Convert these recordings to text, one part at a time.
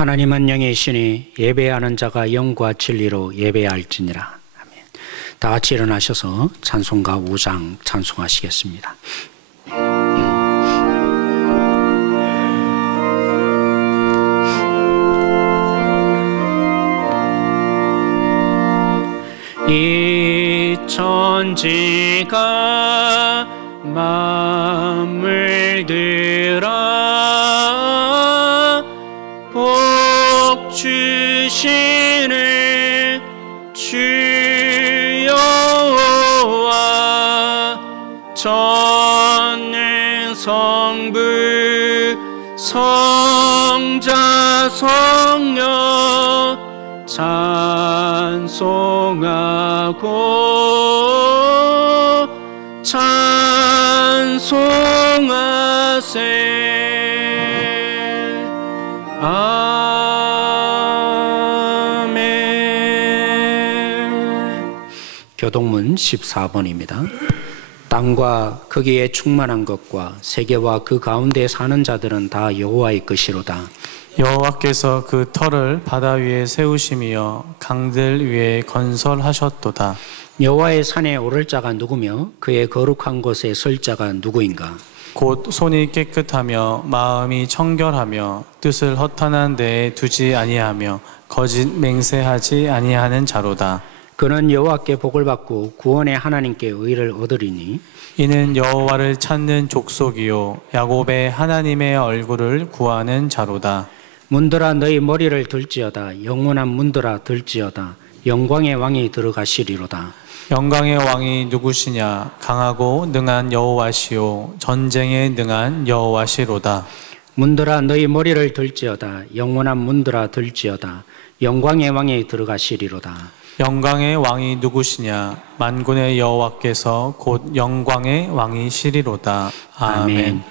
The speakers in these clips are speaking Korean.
하나님은 영이시니 예배하는 자가 영과 진리로 예배할지니라. 아멘. 다 같이 일어나셔서 찬송가 5장 찬송하시겠습니다. 이 천지가 마음을 들어 복 주시는 주 여호와 전능 성부 성자 성령 찬송하고 찬송하세. 아멘. 교동문 14번입니다. 땅과 거기에 충만한 것과 세계와 그 가운데 사는 자들은 다 여호와의 것이로다. 여호와께서 그 터를 바다 위에 세우시며 강들 위에 건설하셨도다. 여호와의 산에 오를 자가 누구며 그의 거룩한 곳에 설 자가 누구인가? 곧 손이 깨끗하며 마음이 청결하며 뜻을 허탄한 데에 두지 아니하며 거짓 맹세하지 아니하는 자로다. 그는 여호와께 복을 받고 구원의 하나님께 의를 얻으리니 이는 여호와를 찾는 족속이요 야곱의 하나님의 얼굴을 구하는 자로다. 문들아 너희 머리를 들지어다. 영원한 문들아 들지어다. 영광의 왕이 들어가시리로다. 영광의 왕이 누구시냐? 강하고 능한 여호와시요 전쟁에 능한 여호와시로다. 문들아 너희 머리를 들지어다. 영원한 문들아 들지어다. 영광의 왕이 들어가시리로다. 영광의 왕이 누구시냐? 만군의 여호와께서 곧 영광의 왕이시리로다. 아멘.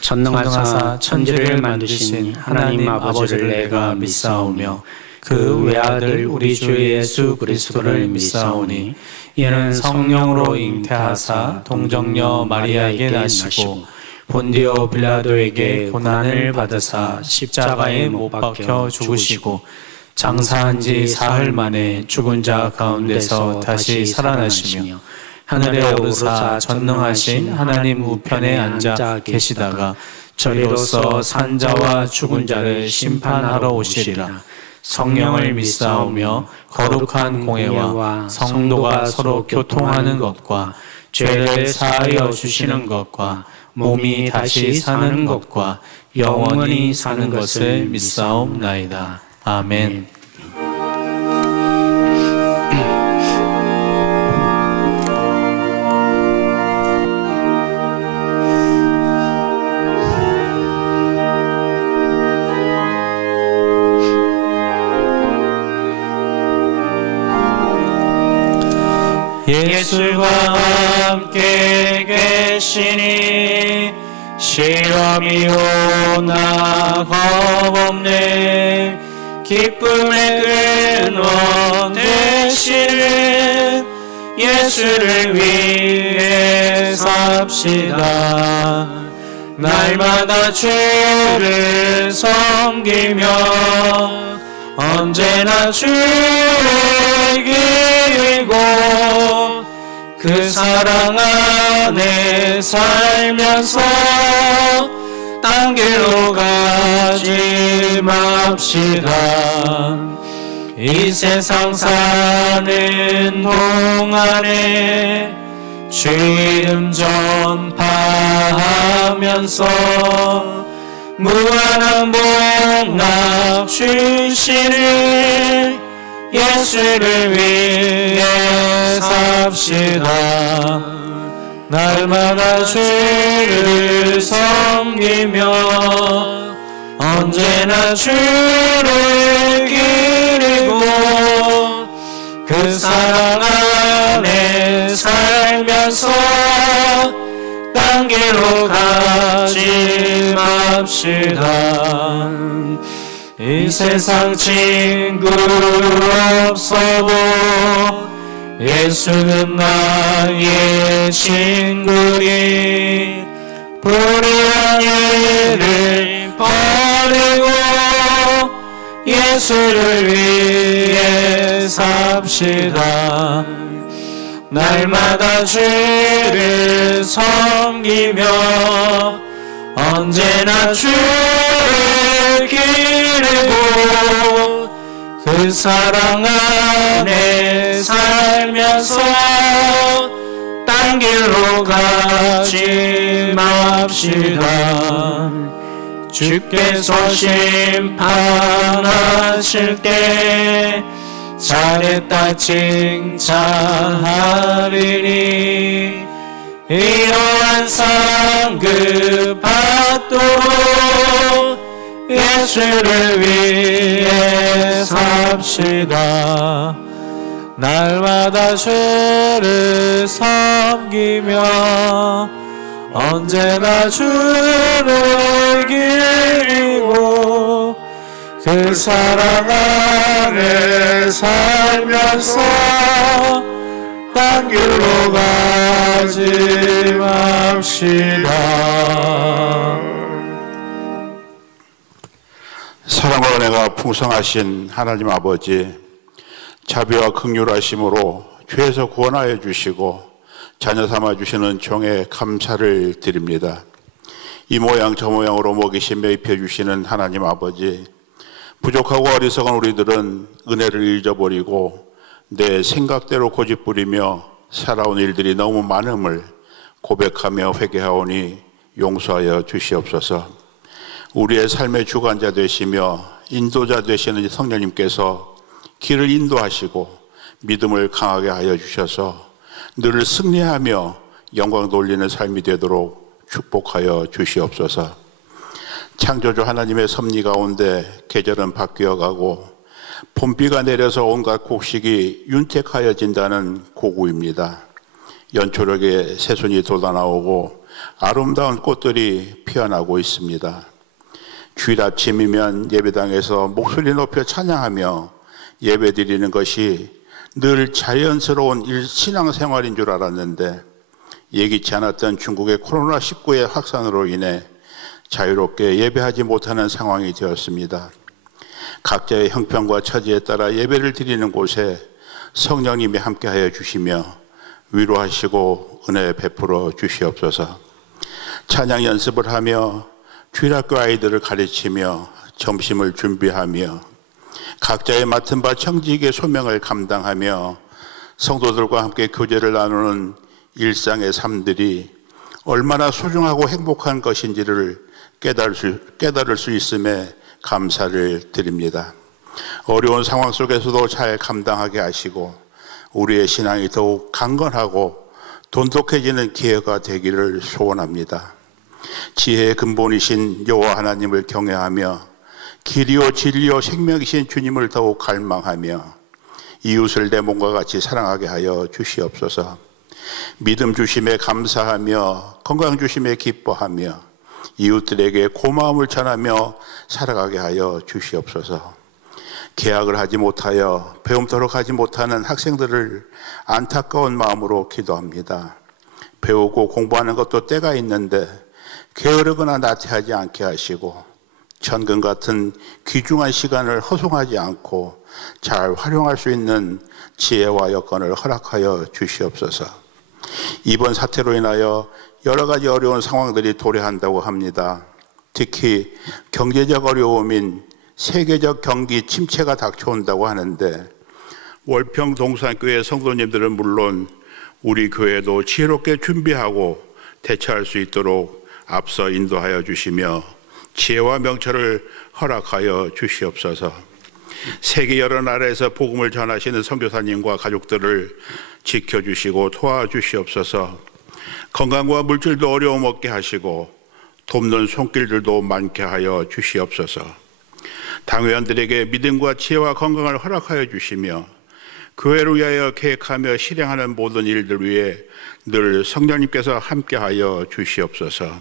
전능하사 천지를 만드신 하나님 아버지를 내가 믿사오며 그 외아들 우리 주 예수 그리스도를 믿사오니 이는 성령으로 잉태하사 동정녀 마리아에게 나시고 본디오 빌라도에게 고난을 받으사 십자가에 못 박혀 죽으시고 장사한 지 사흘 만에 죽은 자 가운데서 다시 살아나시며 하늘에 오르사 전능하신 하나님 우편에 앉아 계시다가 저리로서 산자와 죽은 자를 심판하러 오시리라. 성령을 믿사오며 거룩한 공회와 성도가 서로 교통하는 것과 죄를 사하여 주시는 것과 몸이 다시 사는 것과 영원히 사는 것을 믿사옵나이다. 아멘. 예수가 함께 계시니 시험이 오나 겁없네. 기쁨의 근원 되시는 예수를 위해 삽시다. 날마다 주를 섬기며 언제나 주를 기리고 그 사랑 안에 살면서 딴 길로 가지 맙시다. 이 세상 사는 동안에 주 이름 전파하면서 무한한 복락 주시는 예수를 위해 삽시다. 날마다 주를 섬기며 언제나 주를 기리고 그 사랑 안에 살면서 딴 길로 가지 맙시다. 이 세상 친구 없어도 예수는 나의 친구니 불의한 일을 버리고 예수를 위해 삽시다. 날마다 주를 섬기며 언제나 주를 기리고 그 사랑 안에 살면서 딴 길로 가지 맙시다. 주께서 심판하실 때 잘했다 칭찬하리니 이러한 상급 받도록 예수를 위해 삽시다. 날마다 주를 섬기며 언제나 주를 기리고 그 사랑 안에 살면서 딴 길로 가지 맙시다. 사랑과 은혜가 풍성하신 하나님 아버지, 자비와 긍휼하심으로 죄에서 구원하여 주시고 자녀 삼아 주시는 종에 감사를 드립니다. 이 모양 저 모양으로 먹이시며 입혀주시는 하나님 아버지, 부족하고 어리석은 우리들은 은혜를 잊어버리고 내 생각대로 고집부리며 살아온 일들이 너무 많음을 고백하며 회개하오니 용서하여 주시옵소서. 우리의 삶의 주관자 되시며 인도자 되시는 성령님께서 길을 인도하시고 믿음을 강하게 하여 주셔서 늘 승리하며 영광 돌리는 삶이 되도록 축복하여 주시옵소서. 창조주 하나님의 섭리 가운데 계절은 바뀌어가고 봄비가 내려서 온갖 곡식이 윤택하여진다는 고구입니다. 연초록에 새순이 돋아나오고 아름다운 꽃들이 피어나고 있습니다. 주일 아침이면 예배당에서 목소리 높여 찬양하며 예배드리는 것이 늘 자연스러운 신앙생활인 줄 알았는데 예기치 않았던 중국의 코로나19의 확산으로 인해 자유롭게 예배하지 못하는 상황이 되었습니다. 각자의 형편과 처지에 따라 예배를 드리는 곳에 성령님이 함께하여 주시며 위로하시고 은혜 베풀어 주시옵소서. 찬양 연습을 하며 주일학교 아이들을 가르치며 점심을 준비하며 각자의 맡은 바 청지기의 소명을 감당하며 성도들과 함께 교제를 나누는 일상의 삶들이 얼마나 소중하고 행복한 것인지를 깨달을 수 있음에 감사를 드립니다. 어려운 상황 속에서도 잘 감당하게 하시고 우리의 신앙이 더욱 강건하고 돈독해지는 기회가 되기를 소원합니다. 지혜의 근본이신 여호와 하나님을 경외하며 길이요 진리요 생명이신 주님을 더욱 갈망하며 이웃을 내 몸과 같이 사랑하게 하여 주시옵소서. 믿음 주심에 감사하며 건강 주심에 기뻐하며 이웃들에게 고마움을 전하며 살아가게 하여 주시옵소서. 계약을 하지 못하여 배움토록 하지 못하는 학생들을 안타까운 마음으로 기도합니다. 배우고 공부하는 것도 때가 있는데 게으르거나 나태하지 않게 하시고 천금 같은 귀중한 시간을 허송하지 않고 잘 활용할 수 있는 지혜와 여건을 허락하여 주시옵소서. 이번 사태로 인하여 여러 가지 어려운 상황들이 도래한다고 합니다. 특히 경제적 어려움인 세계적 경기 침체가 닥쳐온다고 하는데 월평 동산교회 성도님들은 물론 우리 교회도 지혜롭게 준비하고 대처할 수 있도록 앞서 인도하여 주시며 지혜와 명철을 허락하여 주시옵소서. 세계 여러 나라에서 복음을 전하시는 선교사님과 가족들을 지켜주시고 도와주시옵소서. 건강과 물질도 어려움 없게 하시고 돕는 손길들도 많게 하여 주시옵소서. 당회원들에게 믿음과 지혜와 건강을 허락하여 주시며 교회를 위하여 계획하며 실행하는 모든 일들 위해 늘 성령님께서 함께하여 주시옵소서.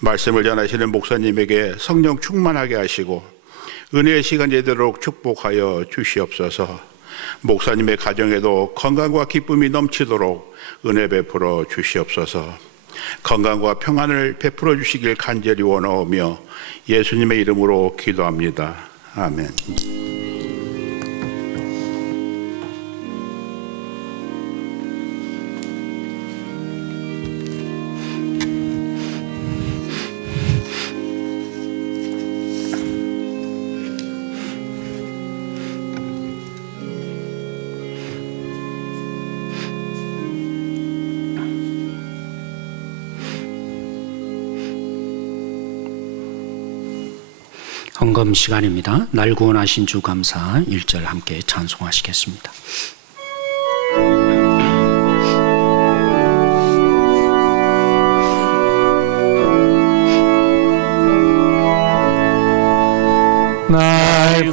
말씀을 전하시는 목사님에게 성령 충만하게 하시고 은혜의 시간 되도록 축복하여 주시옵소서. 목사님의 가정에도 건강과 기쁨이 넘치도록 은혜 베풀어 주시옵소서. 건강과 평안을 베풀어 주시길 간절히 원하오며 예수님의 이름으로 기도합니다. 아멘. 헌금 시간입니다. 날 구원하신 주 감사 1절 함께 찬송하시겠습니다. 날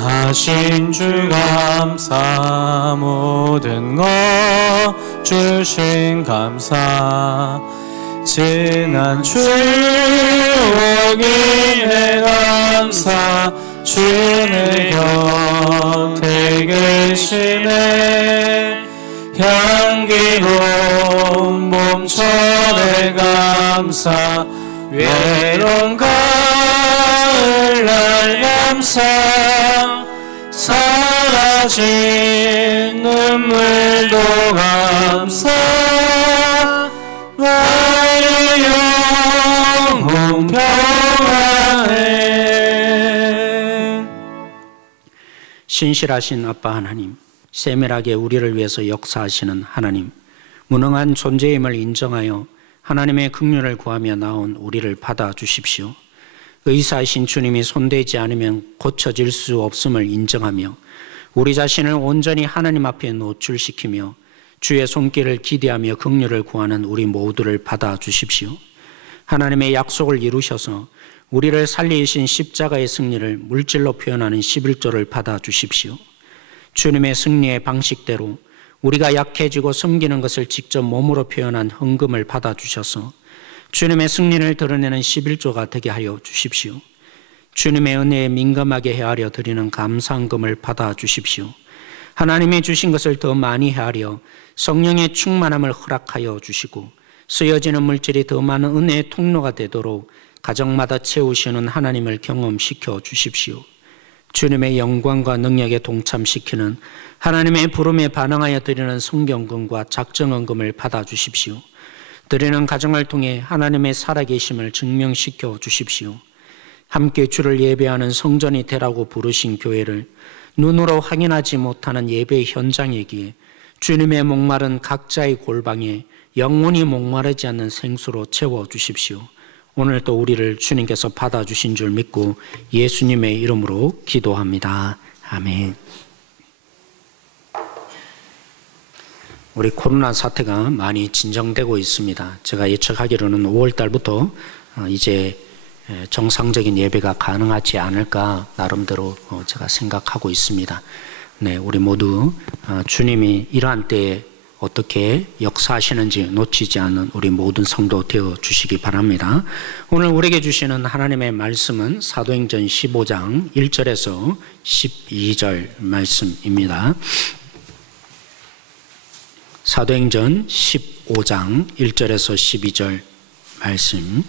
구원하신 주 감사 모든 것 주신 감사 지난 추억이네 감사 주의 곁에 계시네 향기로운 봄철의 감사 외로운 가을날 감사 사라진 눈물도 감사 나의 영혼 평안해. 신실하신 아빠 하나님, 세밀하게 우리를 위해서 역사하시는 하나님, 무능한 존재임을 인정하여 하나님의 긍휼을 구하며 나온 우리를 받아주십시오. 의사이신 주님이 손대지 않으면 고쳐질 수 없음을 인정하며 우리 자신을 온전히 하나님 앞에 노출시키며 주의 손길을 기대하며 긍휼을 구하는 우리 모두를 받아주십시오. 하나님의 약속을 이루셔서 우리를 살리신 십자가의 승리를 물질로 표현하는 11조를 받아주십시오. 주님의 승리의 방식대로 우리가 약해지고 섬기는 것을 직접 몸으로 표현한 헌금을 받아주셔서 주님의 승리를 드러내는 11조가 되게 하여 주십시오. 주님의 은혜에 민감하게 헤아려 드리는 감사헌금을 받아주십시오. 하나님이 주신 것을 더 많이 헤아려 성령의 충만함을 허락하여 주시고 쓰여지는 물질이 더 많은 은혜의 통로가 되도록 가정마다 채우시는 하나님을 경험시켜 주십시오. 주님의 영광과 능력에 동참시키는 하나님의 부름에 반응하여 드리는 성경금과 작정헌금을 받아주십시오. 드리는 가정을 통해 하나님의 살아계심을 증명시켜 주십시오. 함께 주를 예배하는 성전이 되라고 부르신 교회를 눈으로 확인하지 못하는 예배 현장이기에 주님의 목마른 각자의 골방에 영원히 목마르지 않는 생수로 채워주십시오. 오늘도 우리를 주님께서 받아주신 줄 믿고 예수님의 이름으로 기도합니다. 아멘. 우리 코로나 사태가 많이 진정되고 있습니다. 제가 예측하기로는 5월 달부터 이제 정상적인 예배가 가능하지 않을까 나름대로 제가 생각하고 있습니다. 네, 우리 모두 주님이 이러한 때에 어떻게 역사하시는지 놓치지 않는 우리 모든 성도 되어 주시기 바랍니다. 오늘 우리에게 주시는 하나님의 말씀은 사도행전 15장 1절에서 12절 말씀입니다. 사도행전 15장 1절에서 12절 말씀,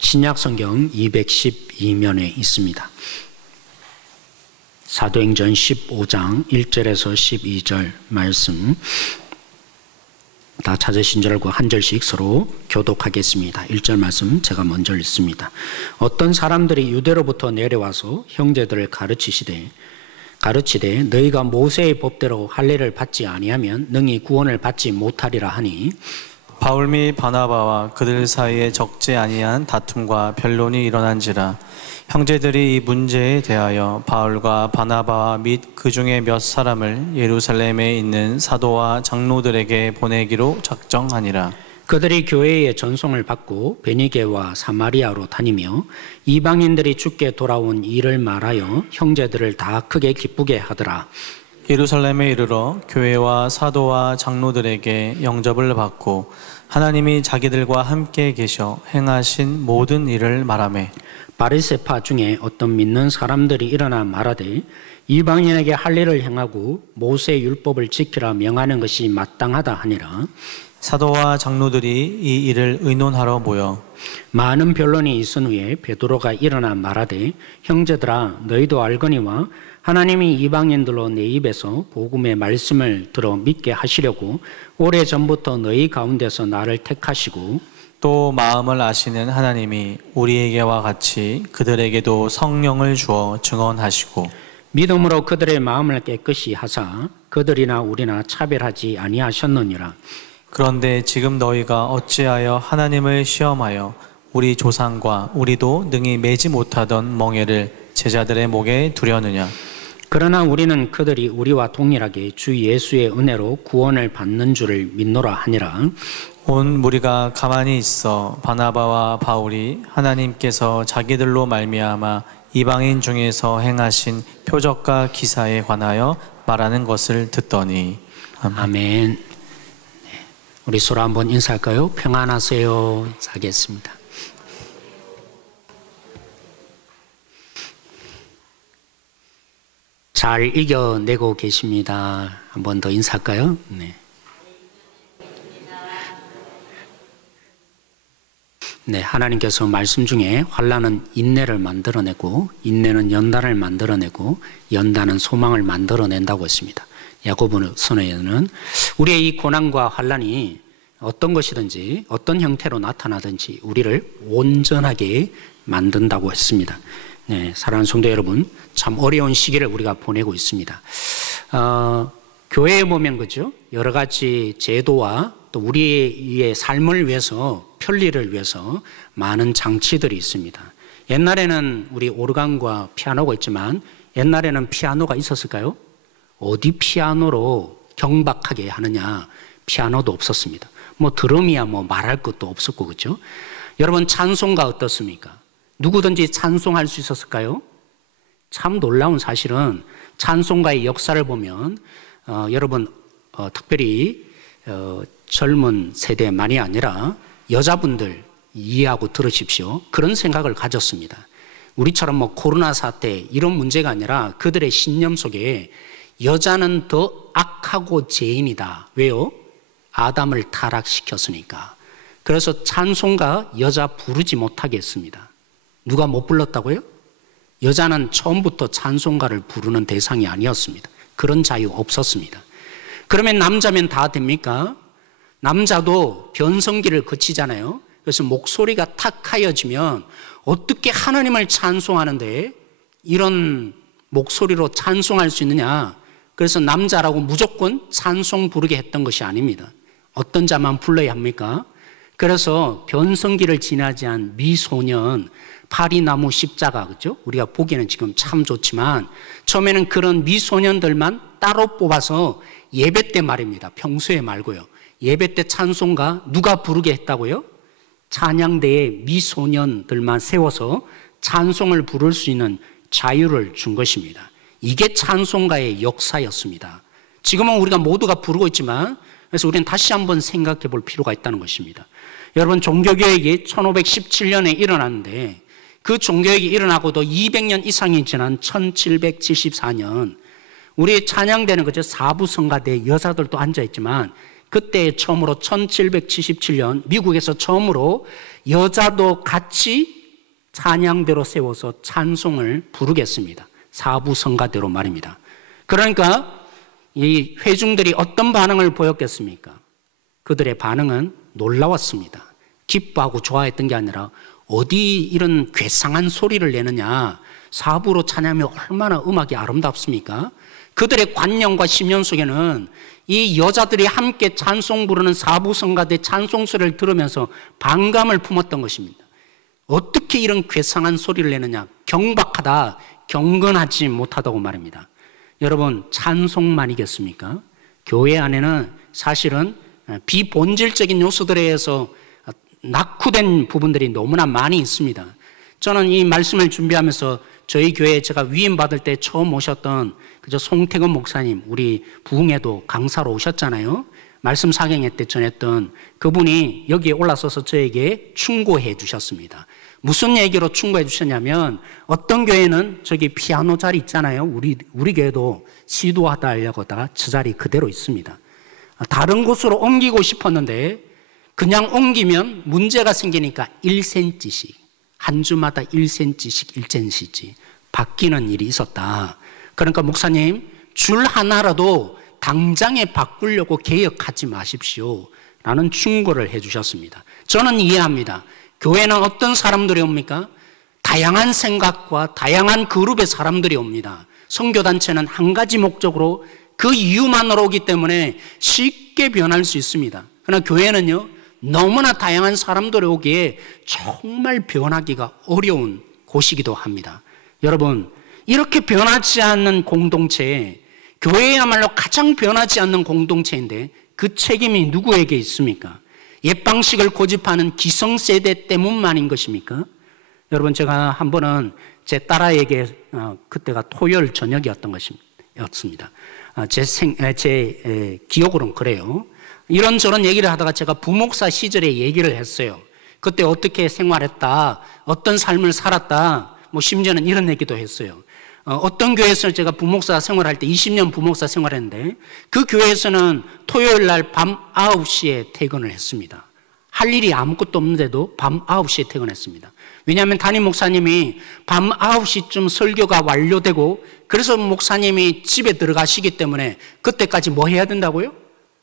신약성경 212면에 있습니다. 사도행전 15장 1절에서 12절 말씀 다 찾으신 줄 알고 한 절씩 서로 교독하겠습니다. 1절 말씀 제가 먼저 읽습니다. 어떤 사람들이 유대로부터 내려와서 형제들을 가르치시되 너희가 모세의 법대로 할례를 받지 아니하면 능히 구원을 받지 못하리라 하니 바울 및 바나바와 그들 사이에 적지 아니한 다툼과 변론이 일어난지라 형제들이 이 문제에 대하여 바울과 바나바와 및 그 중에 몇 사람을 예루살렘에 있는 사도와 장로들에게 보내기로 작정하니라. 그들이 교회의 전송을 받고 베니게와 사마리아로 다니며 이방인들이 주께 돌아온 일을 말하여 형제들을 다 크게 기쁘게 하더라. 예루살렘에 이르러 교회와 사도와 장로들에게 영접을 받고 하나님이 자기들과 함께 계셔 행하신 모든 일을 말하매 바리새파 중에 어떤 믿는 사람들이 일어나 말하되 이방인에게 할례를 행하고 모세의 율법을 지키라 명하는 것이 마땅하다 하니라. 사도와 장로들이 이 일을 의논하러 모여 많은 변론이 있은 후에 베드로가 일어나 말하되 형제들아 너희도 알거니와 하나님이 이방인들로 내 입에서 복음의 말씀을 들어 믿게 하시려고 오래전부터 너희 가운데서 나를 택하시고 또 마음을 아시는 하나님이 우리에게와 같이 그들에게도 성령을 주어 증언하시고 믿음으로 그들의 마음을 깨끗이 하사 그들이나 우리나 차별하지 아니하셨느니라. 그런데 지금 너희가 어찌하여 하나님을 시험하여 우리 조상과 우리도 능히 매지 못하던 멍에를 제자들의 목에 두려느냐. 그러나 우리는 그들이 우리와 동일하게 주 예수의 은혜로 구원을 받는 줄을 믿노라 하니라. 온 무리가 가만히 있어 바나바와 바울이 하나님께서 자기들로 말미암아 이방인 중에서 행하신 표적과 기사에 관하여 말하는 것을 듣더니. 아멘. 우리 서로 한번 인사할까요? 평안하세요. 인사하겠습니다. 잘 이겨내고 계십니다. 한 번 더 인사할까요? 네. 네, 하나님께서 말씀 중에 환난은 인내를 만들어내고 인내는 연단을 만들어내고 연단은 소망을 만들어낸다고 했습니다. 야고보서에는 우리의 이 고난과 환난이 어떤 것이든지 어떤 형태로 나타나든지 우리를 온전하게 만든다고 했습니다. 네, 사랑하는 성도 여러분, 참 어려운 시기를 우리가 보내고 있습니다. 교회에 보면 그죠? 여러 가지 제도와 또 우리의 삶을 위해서 편리를 위해서 많은 장치들이 있습니다. 옛날에는 우리 오르간과 피아노가 있지만 옛날에는 피아노가 있었을까요? 어디 피아노로 경박하게 하느냐? 피아노도 없었습니다. 뭐 드럼이야 뭐 말할 것도 없었고 그죠? 여러분 찬송가 어떻습니까? 누구든지 찬송할 수 있었을까요? 참 놀라운 사실은 찬송가의 역사를 보면 여러분 특별히 젊은 세대만이 아니라 여자분들 이해하고 들으십시오. 그런 생각을 가졌습니다. 우리처럼 뭐 코로나 사태 이런 문제가 아니라 그들의 신념 속에 여자는 더 악하고 죄인이다. 왜요? 아담을 타락시켰으니까. 그래서 찬송가 여자 부르지 못하게 했습니다. 누가 못 불렀다고요? 여자는 처음부터 찬송가를 부르는 대상이 아니었습니다. 그런 자유 없었습니다. 그러면 남자면 다 됩니까? 남자도 변성기를 거치잖아요. 그래서 목소리가 탁 하여지면 어떻게 하나님을 찬송하는데 이런 목소리로 찬송할 수 있느냐? 그래서 남자라고 무조건 찬송 부르게 했던 것이 아닙니다. 어떤 자만 불러야 합니까? 그래서 변성기를 지나지 않은 미소년, 파리나무 십자가, 그죠? 우리가 보기에는 지금 참 좋지만 처음에는 그런 미소년들만 따로 뽑아서 예배 때 말입니다. 평소에 말고요. 예배 때 찬송가 누가 부르게 했다고요? 찬양대에 미소년들만 세워서 찬송을 부를 수 있는 자유를 준 것입니다. 이게 찬송가의 역사였습니다. 지금은 우리가 모두가 부르고 있지만 그래서 우리는 다시 한번 생각해 볼 필요가 있다는 것입니다. 여러분 종교개혁이 1517년에 일어났는데 그 종교개혁이 일어나고도 200년 이상이 지난 1774년 우리 찬양대는 그저 사부성가대 여자들도 앉아있지만 그때 처음으로 1777년 미국에서 처음으로 여자도 같이 찬양대로 세워서 찬송을 부르겠습니다. 사부성가대로 말입니다. 그러니까 이 회중들이 어떤 반응을 보였겠습니까? 그들의 반응은 놀라웠습니다. 기뻐하고 좋아했던 게 아니라 어디 이런 괴상한 소리를 내느냐, 사부로 찬양하면 얼마나 음악이 아름답습니까? 그들의 관념과 심연 속에는 이 여자들이 함께 찬송 부르는 사부성가대 찬송소리를 들으면서 반감을 품었던 것입니다. 어떻게 이런 괴상한 소리를 내느냐, 경박하다, 경건하지 못하다고 말입니다. 여러분 찬송만이겠습니까? 교회 안에는 사실은 비본질적인 요소들에 의해서 낙후된 부분들이 너무나 많이 있습니다. 저는 이 말씀을 준비하면서 저희 교회에 제가 위임받을 때 처음 오셨던 그저 송태근 목사님, 우리 부흥회도 강사로 오셨잖아요. 말씀 사경회 때 전했던 그분이 여기에 올라서서 저에게 충고해 주셨습니다. 무슨 얘기로 충고해 주셨냐면 어떤 교회는 저기 피아노 자리 있잖아요. 우리 교회도 시도하다 하려고다가 저 자리 그대로 있습니다. 다른 곳으로 옮기고 싶었는데 그냥 옮기면 문제가 생기니까 1cm씩 한 주마다 1cm씩 1cm씩 바뀌는 일이 있었다. 그러니까 목사님 줄 하나라도 당장에 바꾸려고 개혁하지 마십시오 라는 충고를 해 주셨습니다. 저는 이해합니다. 교회는 어떤 사람들이 옵니까? 다양한 생각과 다양한 그룹의 사람들이 옵니다. 선교단체는 한 가지 목적으로 그 이유만으로 오기 때문에 쉽게 변할 수 있습니다. 그러나 교회는요, 너무나 다양한 사람들이 오기에 정말 변하기가 어려운 곳이기도 합니다. 여러분, 이렇게 변하지 않는 공동체에, 교회야말로 가장 변하지 않는 공동체인데 그 책임이 누구에게 있습니까? 옛 방식을 고집하는 기성세대 때문만인 것입니까? 여러분, 제가 한 번은 제 딸아이에게 그때가 토요일 저녁이었던 것이었습니다. 제 기억으로는 그래요. 이런저런 얘기를 하다가 제가 부목사 시절에 얘기를 했어요. 그때 어떻게 생활했다, 어떤 삶을 살았다, 뭐 심지어는 이런 얘기도 했어요. 어떤 교회에서 제가 부목사 생활할 때 20년 부목사 생활했는데 그 교회에서는 토요일 날 밤 9시에 퇴근을 했습니다. 할 일이 아무것도 없는데도 밤 9시에 퇴근했습니다. 왜냐하면 담임 목사님이 밤 9시쯤 설교가 완료되고 그래서 목사님이 집에 들어가시기 때문에 그때까지 뭐 해야 된다고요?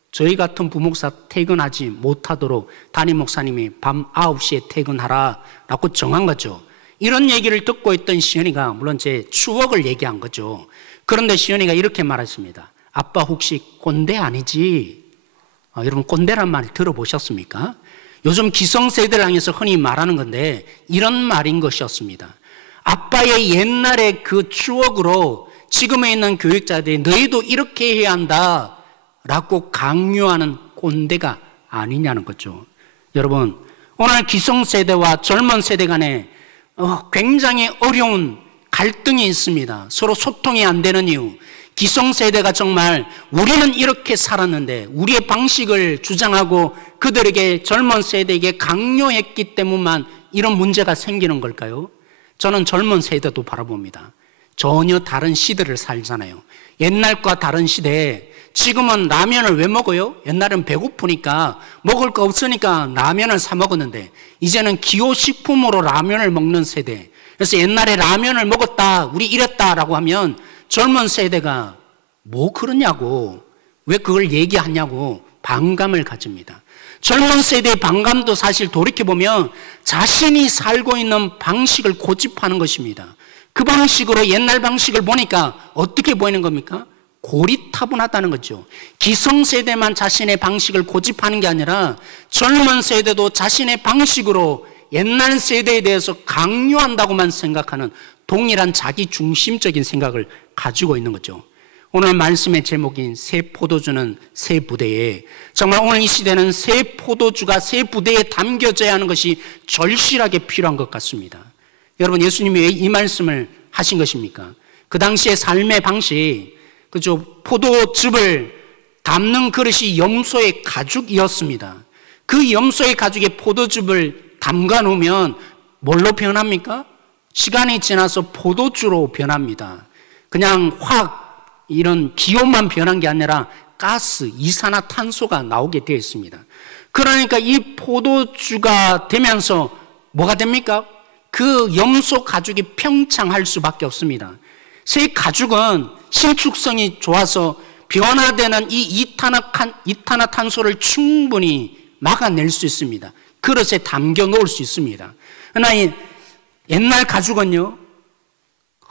저희 같은 부목사 퇴근하지 못하도록 담임 목사님이 밤 9시에 퇴근하라라고 정한 거죠. 이런 얘기를 듣고 있던 시연이가 물론 제 추억을 얘기한 거죠. 그런데 시연이가 이렇게 말했습니다. 아빠 혹시 꼰대 아니지? 여러분, 꼰대란 말 들어보셨습니까? 요즘 기성세대를 향해서 흔히 말하는 건데 이런 말인 것이었습니다. 아빠의 옛날의 그 추억으로 지금에 있는 교육자들이 너희도 이렇게 해야 한다 라고 강요하는 꼰대가 아니냐는 거죠. 여러분, 오늘 기성세대와 젊은 세대 간에 굉장히 어려운 갈등이 있습니다. 서로 소통이 안 되는 이유, 기성세대가 정말 우리는 이렇게 살았는데 우리의 방식을 주장하고 그들에게 젊은 세대에게 강요했기 때문만 이런 문제가 생기는 걸까요? 저는 젊은 세대도 바라봅니다. 전혀 다른 시대를 살잖아요. 옛날과 다른 시대에 지금은 라면을 왜 먹어요? 옛날엔 배고프니까 먹을 거 없으니까 라면을 사 먹었는데 이제는 기호식품으로 라면을 먹는 세대. 그래서 옛날에 라면을 먹었다, 우리 이랬다라고 하면 젊은 세대가 뭐 그러냐고, 왜 그걸 얘기하냐고 반감을 가집니다. 젊은 세대의 반감도 사실 돌이켜보면 자신이 살고 있는 방식을 고집하는 것입니다. 그 방식으로 옛날 방식을 보니까 어떻게 보이는 겁니까? 고리타분하다는 거죠. 기성세대만 자신의 방식을 고집하는 게 아니라 젊은 세대도 자신의 방식으로 옛날 세대에 대해서 강요한다고만 생각하는 동일한 자기중심적인 생각을 가지고 있는 거죠. 오늘 말씀의 제목인 새 포도주는 새 부대에, 정말 오늘 이 시대는 새 포도주가 새 부대에 담겨져야 하는 것이 절실하게 필요한 것 같습니다. 여러분, 예수님이 왜 이 말씀을 하신 것입니까? 그 당시의 삶의 방식, 그죠? 포도즙을 담는 그릇이 염소의 가죽이었습니다. 그 염소의 가죽에 포도즙을 담가 놓으면 뭘로 변합니까? 시간이 지나서 포도주로 변합니다. 그냥 확 이런 기온만 변한 게 아니라 가스, 이산화탄소가 나오게 되어 있습니다. 그러니까 이 포도주가 되면서 뭐가 됩니까? 그 염소 가죽이 평창할 수밖에 없습니다. 새 가죽은 신축성이 좋아서 변화되는 이 이산화탄소를 충분히 막아낼 수 있습니다. 그릇에 담겨 놓을 수 있습니다. 그러나 이 옛날 가죽은요,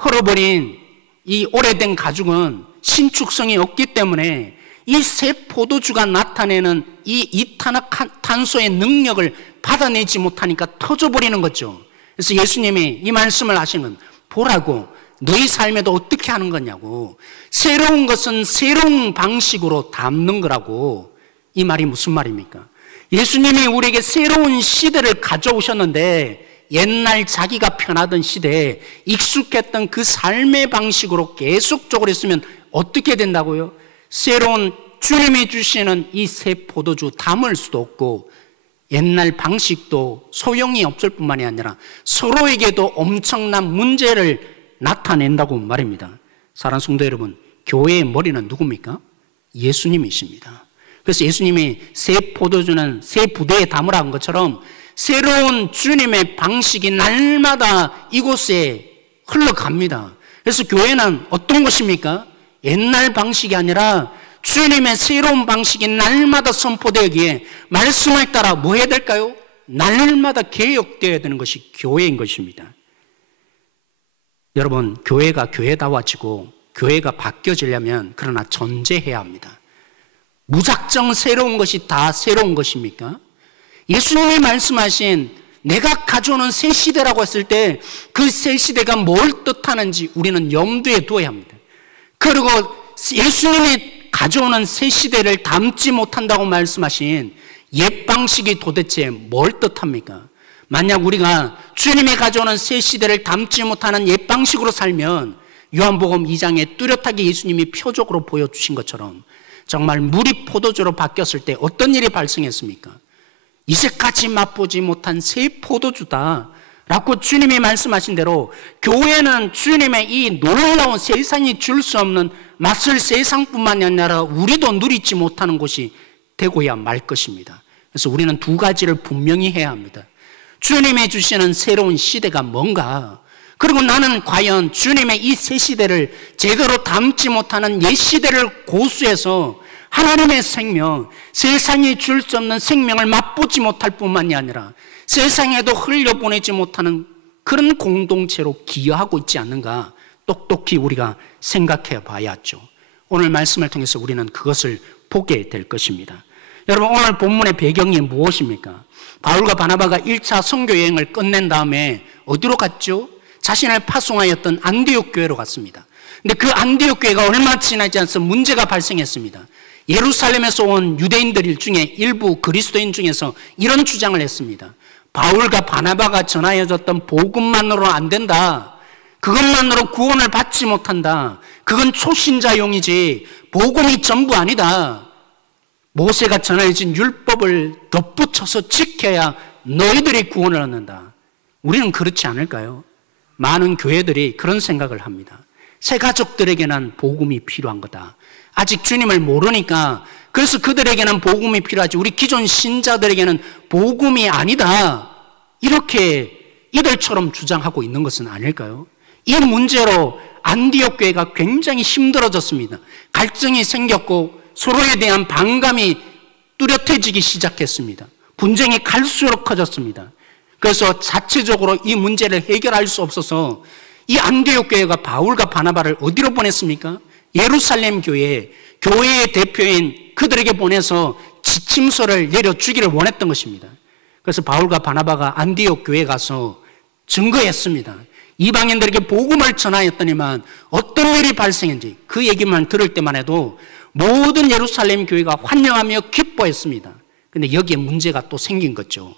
헐어버린 이 오래된 가죽은 신축성이 없기 때문에 이 새 포도주가 나타내는 이 이산화탄소의 능력을 받아내지 못하니까 터져버리는 거죠. 그래서 예수님이 이 말씀을 하신 건 보라고, 너희 삶에도 어떻게 하는 거냐고, 새로운 것은 새로운 방식으로 담는 거라고. 이 말이 무슨 말입니까? 예수님이 우리에게 새로운 시대를 가져오셨는데 옛날 자기가 편하던 시대에 익숙했던 그 삶의 방식으로 계속적으로 했으면 어떻게 된다고요? 새로운 주님이 주시는 이 새 포도주 담을 수도 없고 옛날 방식도 소용이 없을 뿐만이 아니라 서로에게도 엄청난 문제를 나타낸다고 말입니다. 사랑하는 성도 여러분, 교회의 머리는 누굽니까? 예수님이십니다. 그래서 예수님이 새 포도주는 새 부대에 담으라 한 것처럼 새로운 주님의 방식이 날마다 이곳에 흘러갑니다. 그래서 교회는 어떤 것입니까? 옛날 방식이 아니라 주님의 새로운 방식이 날마다 선포되기에 말씀을 따라 뭐 해야 될까요? 날마다 개혁되어야 되는 것이 교회인 것입니다. 여러분, 교회가 교회다워지고 교회가 바뀌어지려면 그러나 전제해야 합니다. 무작정 새로운 것이 다 새로운 것입니까? 예수님이 말씀하신 내가 가져오는 새 시대라고 했을 때 그 새 시대가 뭘 뜻하는지 우리는 염두에 두어야 합니다. 그리고 예수님이 가져오는 새 시대를 담지 못한다고 말씀하신 옛 방식이 도대체 뭘 뜻합니까? 만약 우리가 주님이 가져오는 새 시대를 담지 못하는 옛 방식으로 살면 요한복음 2장에 뚜렷하게 예수님이 표적으로 보여주신 것처럼 정말 물이 포도주로 바뀌었을 때 어떤 일이 발생했습니까? 이제까지 맛보지 못한 새 포도주다 라고 주님이 말씀하신 대로 교회는 주님의 이 놀라운 세상이 줄 수 없는 맛을 세상뿐만이 아니라 우리도 누리지 못하는 곳이 되고야 말 것입니다. 그래서 우리는 두 가지를 분명히 해야 합니다. 주님이 주시는 새로운 시대가 뭔가, 그리고 나는 과연 주님의 이 새 시대를 제대로 담지 못하는 옛 시대를 고수해서 하나님의 생명, 세상이 줄 수 없는 생명을 맛보지 못할 뿐만이 아니라 세상에도 흘려보내지 못하는 그런 공동체로 기여하고 있지 않는가 똑똑히 우리가 생각해 봐야죠. 오늘 말씀을 통해서 우리는 그것을 보게 될 것입니다. 여러분, 오늘 본문의 배경이 무엇입니까? 바울과 바나바가 1차 선교 여행을 끝낸 다음에 어디로 갔죠? 자신을 파송하였던 안디옥 교회로 갔습니다. 근데 그 안디옥 교회가 얼마 지나지 않아서 문제가 발생했습니다. 예루살렘에서 온 유대인들 중에 일부 그리스도인 중에서 이런 주장을 했습니다. 바울과 바나바가 전하여줬던 복음만으로는 안 된다. 그것만으로 구원을 받지 못한다. 그건 초신자용이지 복음이 전부 아니다. 모세가 전해진 율법을 덧붙여서 지켜야 너희들이 구원을 얻는다. 우리는 그렇지 않을까요? 많은 교회들이 그런 생각을 합니다. 새 가족들에게는 복음이 필요한 거다. 아직 주님을 모르니까 그래서 그들에게는 복음이 필요하지 우리 기존 신자들에게는 복음이 아니다. 이렇게 이들처럼 주장하고 있는 것은 아닐까요? 이 문제로 안디옥 교회가 굉장히 힘들어졌습니다. 갈등이 생겼고 서로에 대한 반감이 뚜렷해지기 시작했습니다. 분쟁이 갈수록 커졌습니다. 그래서 자체적으로 이 문제를 해결할 수 없어서 이 안디옥 교회가 바울과 바나바를 어디로 보냈습니까? 예루살렘 교회의 대표인 그들에게 보내서 지침서를 내려주기를 원했던 것입니다. 그래서 바울과 바나바가 안디옥 교회에 가서 증거했습니다. 이방인들에게 복음을 전하였더니만 어떤 일이 발생했는지 그 얘기만 들을 때만 해도 모든 예루살렘 교회가 환영하며 기뻐했습니다. 그런데 여기에 문제가 또 생긴 거죠.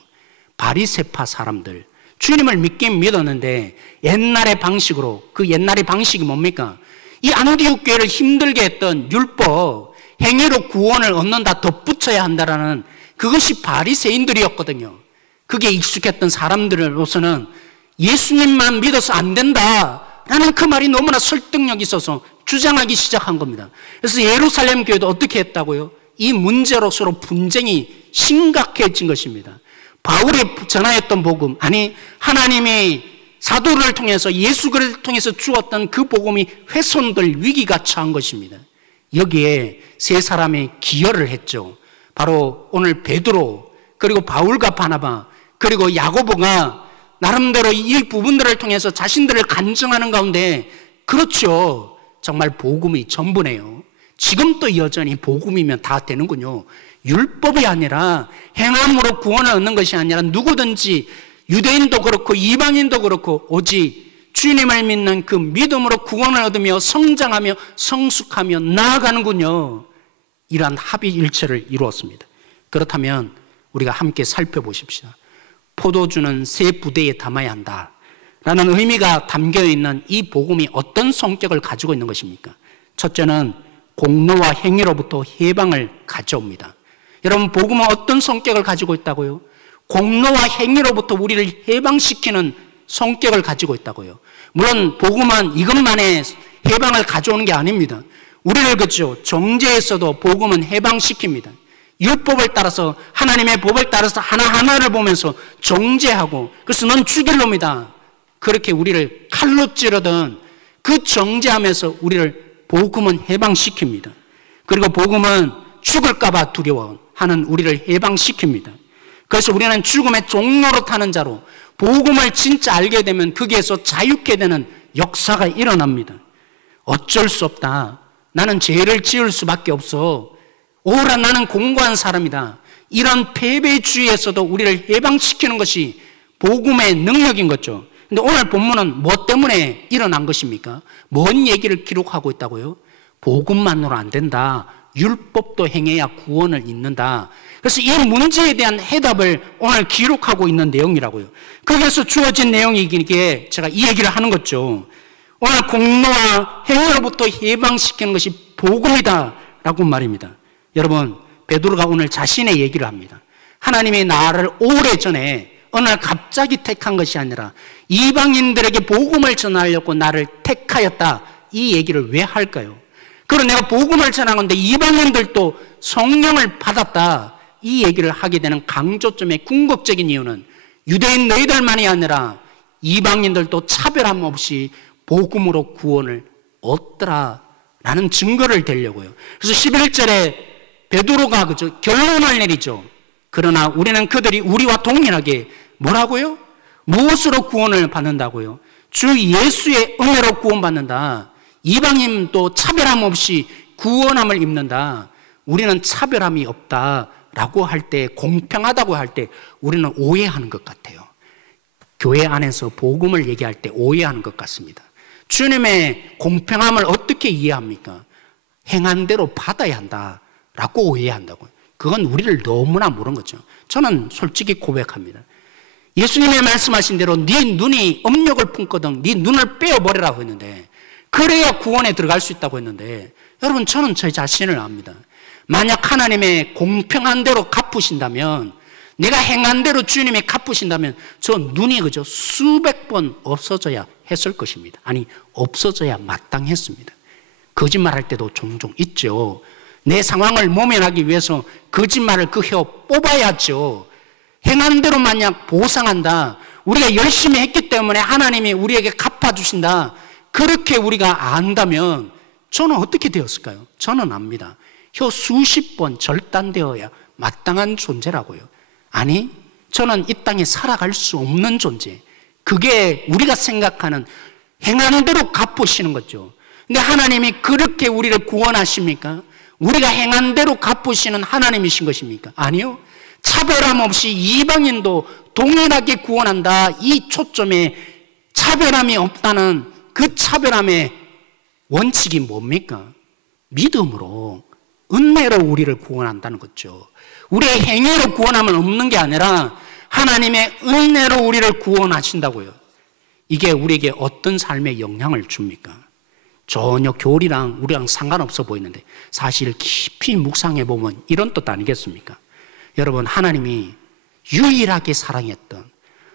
바리새파 사람들, 주님을 믿긴 믿었는데 옛날의 방식으로, 그 옛날의 방식이 뭡니까? 이 안디옥 교회를 힘들게 했던 율법, 행위로 구원을 얻는다, 덧붙여야 한다라는 그것이 바리새인들이었거든요. 그게 익숙했던 사람들로서는 예수님만 믿어서 안 된다라는 그 말이 너무나 설득력이 있어서 주장하기 시작한 겁니다. 그래서 예루살렘 교회도 어떻게 했다고요? 이 문제로 서로 분쟁이 심각해진 것입니다. 바울이 전하였던 복음, 아니 하나님이 사도를 통해서 예수 그리스도를 통해서 주었던 그 복음이 훼손될 위기가 처한 것입니다. 여기에 세 사람이 기여를 했죠. 바로 오늘 베드로, 그리고 바울과 바나바, 그리고 야고보가 나름대로 이 부분들을 통해서 자신들을 간증하는 가운데, 그렇죠, 정말 복음이 전부네요. 지금도 여전히 복음이면 다 되는군요. 율법이 아니라 행함으로 구원을 얻는 것이 아니라 누구든지 유대인도 그렇고 이방인도 그렇고 오직 주님을 믿는 그 믿음으로 구원을 얻으며 성장하며 성숙하며 나아가는군요. 이러한 합의일체를 이루었습니다. 그렇다면 우리가 함께 살펴보십시다. 포도주는 새 부대에 담아야 한다라는 의미가 담겨있는 이 복음이 어떤 성격을 가지고 있는 것입니까? 첫째는 공로와 행위로부터 해방을 가져옵니다. 여러분, 복음은 어떤 성격을 가지고 있다고요? 공로와 행위로부터 우리를 해방시키는 성격을 가지고 있다고요. 물론 복음은 이것만의 해방을 가져오는 게 아닙니다. 우리를 그죠, 정죄에서도 복음은 해방시킵니다. 율법을 따라서, 하나님의 법을 따라서 하나하나를 보면서 정죄하고, 그래서 넌 죽일 놈이다, 그렇게 우리를 칼로 찌르던 그 정죄하면서 우리를 복음은 해방시킵니다. 그리고 복음은 죽을까 봐 두려워하는 우리를 해방시킵니다. 그래서 우리는 죽음의 종로로 타는 자로 복음을 진짜 알게 되면 거기에서 자유케 되는 역사가 일어납니다. 어쩔 수 없다, 나는 죄를 지을 수밖에 없어, 오라 나는 공고한 사람이다. 이런 패배주의에서도 우리를 해방시키는 것이 복음의 능력인 거죠. 근데 오늘 본문은 뭐 때문에 일어난 것입니까? 뭔 얘기를 기록하고 있다고요? 복음만으로 안 된다. 율법도 행해야 구원을 잇는다. 그래서 이 문제에 대한 해답을 오늘 기록하고 있는 내용이라고요. 거기에서 주어진 내용이기에 제가 이 얘기를 하는 거죠. 오늘 공로와 행위로부터 해방시키는 것이 복음이다 라고 말입니다. 여러분, 베드로가 오늘 자신의 얘기를 합니다. 하나님이 나를 오래전에 어느 날 갑자기 택한 것이 아니라 이방인들에게 복음을 전하려고 나를 택하였다. 이 얘기를 왜 할까요? 그리고 내가 복음을 전한 건데 이방인들도 성령을 받았다. 이 얘기를 하게 되는 강조점의 궁극적인 이유는 유대인 너희들만이 아니라 이방인들도 차별함 없이 복음으로 구원을 얻더라 라는 증거를 대려고요. 그래서 11절에 베드로가 그죠 결론을 내리죠. 그러나 우리는 그들이 우리와 동일하게 뭐라고요? 무엇으로 구원을 받는다고요? 주 예수의 은혜로 구원받는다. 이방인도 차별함 없이 구원함을 입는다. 우리는 차별함이 없다라고 할 때, 공평하다고 할 때 우리는 오해하는 것 같아요. 교회 안에서 복음을 얘기할 때 오해하는 것 같습니다. 주님의 공평함을 어떻게 이해합니까? 행한 대로 받아야 한다라고 오해한다고요. 그건 우리를 너무나 모르는 거죠. 저는 솔직히 고백합니다. 예수님이 말씀하신 대로 네 눈이 업력을 품거든 네 눈을 빼어버리라고 했는데, 그래야 구원에 들어갈 수 있다고 했는데, 여러분 저는 제 자신을 압니다. 만약 하나님의 공평한 대로 갚으신다면, 내가 행한 대로 주님이 갚으신다면 저 눈이 그저 수백 번 없어져야 했을 것입니다. 아니 없어져야 마땅했습니다. 거짓말할 때도 종종 있죠. 내 상황을 모면하기 위해서 거짓말을 그 혀 뽑아야죠. 행한 대로 만약 보상한다, 우리가 열심히 했기 때문에 하나님이 우리에게 갚아주신다, 그렇게 우리가 안다면 저는 어떻게 되었을까요? 저는 압니다. 혀 수십 번 절단되어야 마땅한 존재라고요. 아니, 저는 이 땅에 살아갈 수 없는 존재, 그게 우리가 생각하는 행하는 대로 갚으시는 거죠. 근데 하나님이 그렇게 우리를 구원하십니까? 우리가 행한 대로 갚으시는 하나님이신 것입니까? 아니요. 차별함 없이 이방인도 동일하게 구원한다. 이 초점에 차별함이 없다는 그 차별함의 원칙이 뭡니까? 믿음으로, 은혜로 우리를 구원한다는 거죠. 우리의 행위로 구원함은 없는 게 아니라 하나님의 은혜로 우리를 구원하신다고요. 이게 우리에게 어떤 삶에 영향을 줍니까? 전혀 교리랑 우리랑 상관없어 보이는데 사실 깊이 묵상해 보면 이런 뜻 아니겠습니까? 여러분, 하나님이 유일하게 사랑했던,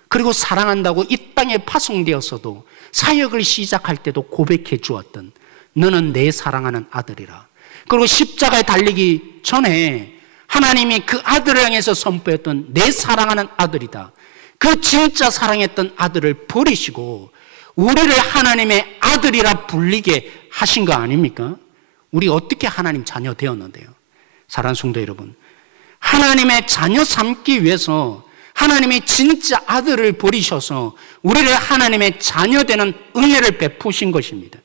그리고 사랑한다고 이 땅에 파송되었어도 사역을 시작할 때도 고백해 주었던 너는 내 사랑하는 아들이라. 그리고 십자가에 달리기 전에 하나님이 그 아들을 향해서 선포했던 내 사랑하는 아들이다. 그 진짜 사랑했던 아들을 버리시고 우리를 하나님의 아들이라 불리게 하신 거 아닙니까? 우리 어떻게 하나님 자녀 되었는데요? 사랑하는 성도 여러분, 하나님의 자녀 삼기 위해서 하나님이 진짜 아들을 버리셔서 우리를 하나님의 자녀 되는 은혜를 베푸신 것입니다.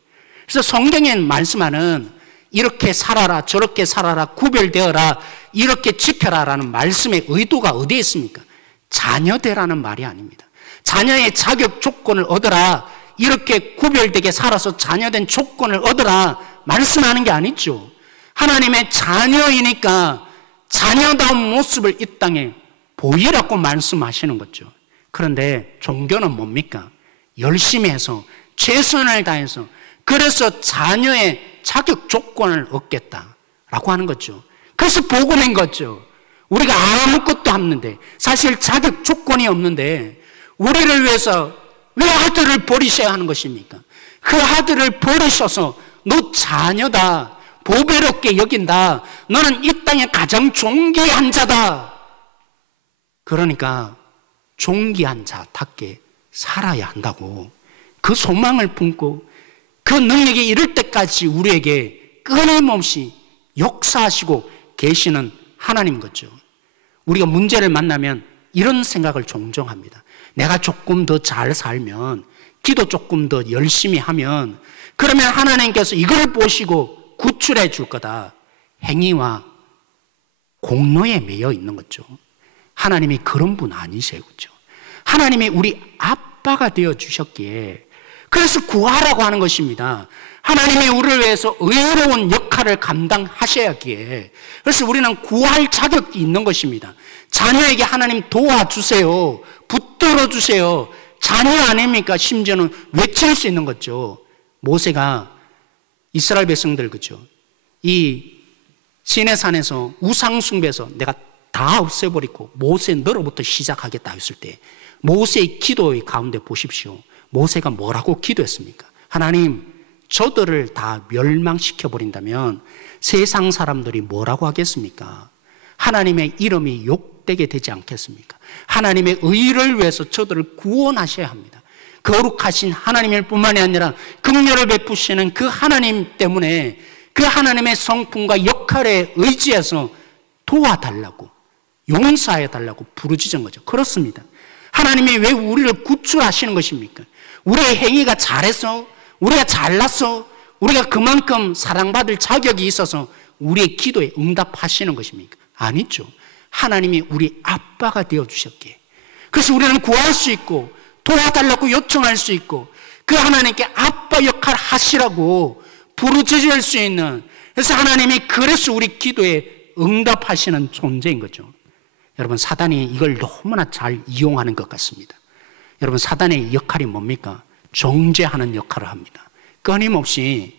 그래서 성경에 말씀하는 이렇게 살아라, 저렇게 살아라, 구별되어라, 이렇게 지켜라 라는 말씀의 의도가 어디에 있습니까? 자녀되라는 말이 아닙니다. 자녀의 자격 조건을 얻어라, 이렇게 구별되게 살아서 자녀된 조건을 얻어라 말씀하는 게 아니죠. 하나님의 자녀이니까 자녀다운 모습을 이 땅에 보이라고 말씀하시는 거죠. 그런데 종교는 뭡니까? 열심히 해서 최선을 다해서 그래서 자녀의 자격 조건을 얻겠다라고 하는 거죠. 그래서 복음인 거죠. 우리가 아무것도 없는데, 사실 자격 조건이 없는데 우리를 위해서 왜 아들을 버리셔야 하는 것입니까? 그 아들을 버리셔서 너 자녀다, 보배롭게 여긴다, 너는 이 땅에 가장 존귀한 자다. 그러니까 존귀한 자답게 살아야 한다고, 그 소망을 품고 그 능력이 이를 때까지 우리에게 끊임없이 역사하시고 계시는 하나님 거죠. 우리가 문제를 만나면 이런 생각을 종종 합니다. 내가 조금 더 잘 살면, 기도 조금 더 열심히 하면, 그러면 하나님께서 이걸 보시고 구출해 줄 거다. 행위와 공로에 매여 있는 거죠. 하나님이 그런 분 아니세요. 그렇죠? 하나님이 우리 아빠가 되어 주셨기에 그래서 구하라고 하는 것입니다. 하나님이 우리를 위해서 의로운 역할을 감당하셔야기에 그래서 우리는 구할 자격이 있는 것입니다. 자녀에게 하나님 도와주세요. 붙들어 주세요. 자녀 아닙니까? 심지어는 외칠 수 있는 거죠. 모세가 이스라엘 백성들 그죠? 이 시내산에서 우상숭배에서 내가 다 없애버리고 모세 너로부터 시작하겠다 했을 때 모세의 기도의 가운데 보십시오. 모세가 뭐라고 기도했습니까? 하나님 저들을 다 멸망시켜버린다면 세상 사람들이 뭐라고 하겠습니까? 하나님의 이름이 욕되게 되지 않겠습니까? 하나님의 의를 위해서 저들을 구원하셔야 합니다. 거룩하신 하나님일 뿐만이 아니라 긍휼을 베푸시는 그 하나님 때문에 그 하나님의 성품과 역할에 의지해서 도와달라고 용서해달라고 부르짖은 거죠. 그렇습니다. 하나님이 왜 우리를 구출하시는 것입니까? 우리의 행위가 잘해서 우리가 잘나서 우리가 그만큼 사랑받을 자격이 있어서 우리의 기도에 응답하시는 것입니까? 아니죠. 하나님이 우리 아빠가 되어주셨기에 그래서 우리는 구할 수 있고 도와달라고 요청할 수 있고 그 하나님께 아빠 역할 하시라고 부르짖을 수 있는 그래서 하나님이 그래서 우리 기도에 응답하시는 존재인 거죠. 여러분 사단이 이걸 너무나 잘 이용하는 것 같습니다. 여러분 사단의 역할이 뭡니까? 정죄하는 역할을 합니다. 끊임없이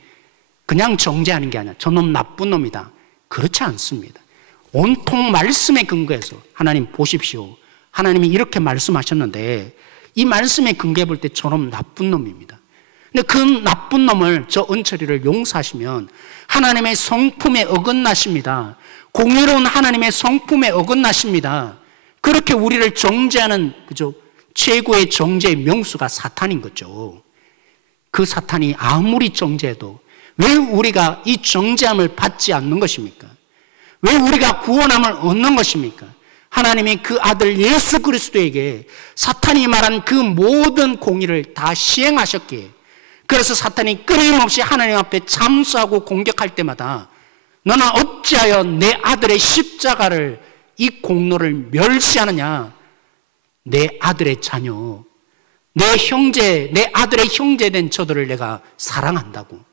그냥 정죄하는 게 아니라 저놈 나쁜 놈이다. 그렇지 않습니다. 온통 말씀에 근거해서 하나님 보십시오. 하나님이 이렇게 말씀하셨는데 이 말씀에 근거해 볼 때 저놈 나쁜 놈입니다. 근데 그 나쁜 놈을 저 은철이를 용서하시면 하나님의 성품에 어긋나십니다. 공의로운 하나님의 성품에 어긋나십니다. 그렇게 우리를 정죄하는 그죠? 최고의 정죄의 명수가 사탄인 거죠. 그 사탄이 아무리 정죄해도 왜 우리가 이 정죄함을 받지 않는 것입니까? 왜 우리가 구원함을 얻는 것입니까? 하나님이 그 아들 예수 그리스도에게 사탄이 말한 그 모든 공의를 다 시행하셨기에 그래서 사탄이 끊임없이 하나님 앞에 잠수하고 공격할 때마다 너는 어찌하여 내 아들의 십자가를 이 공로를 멸시하느냐? 내 아들의 자녀, 내 형제, 내 아들의 형제된 저들을 내가 사랑한다고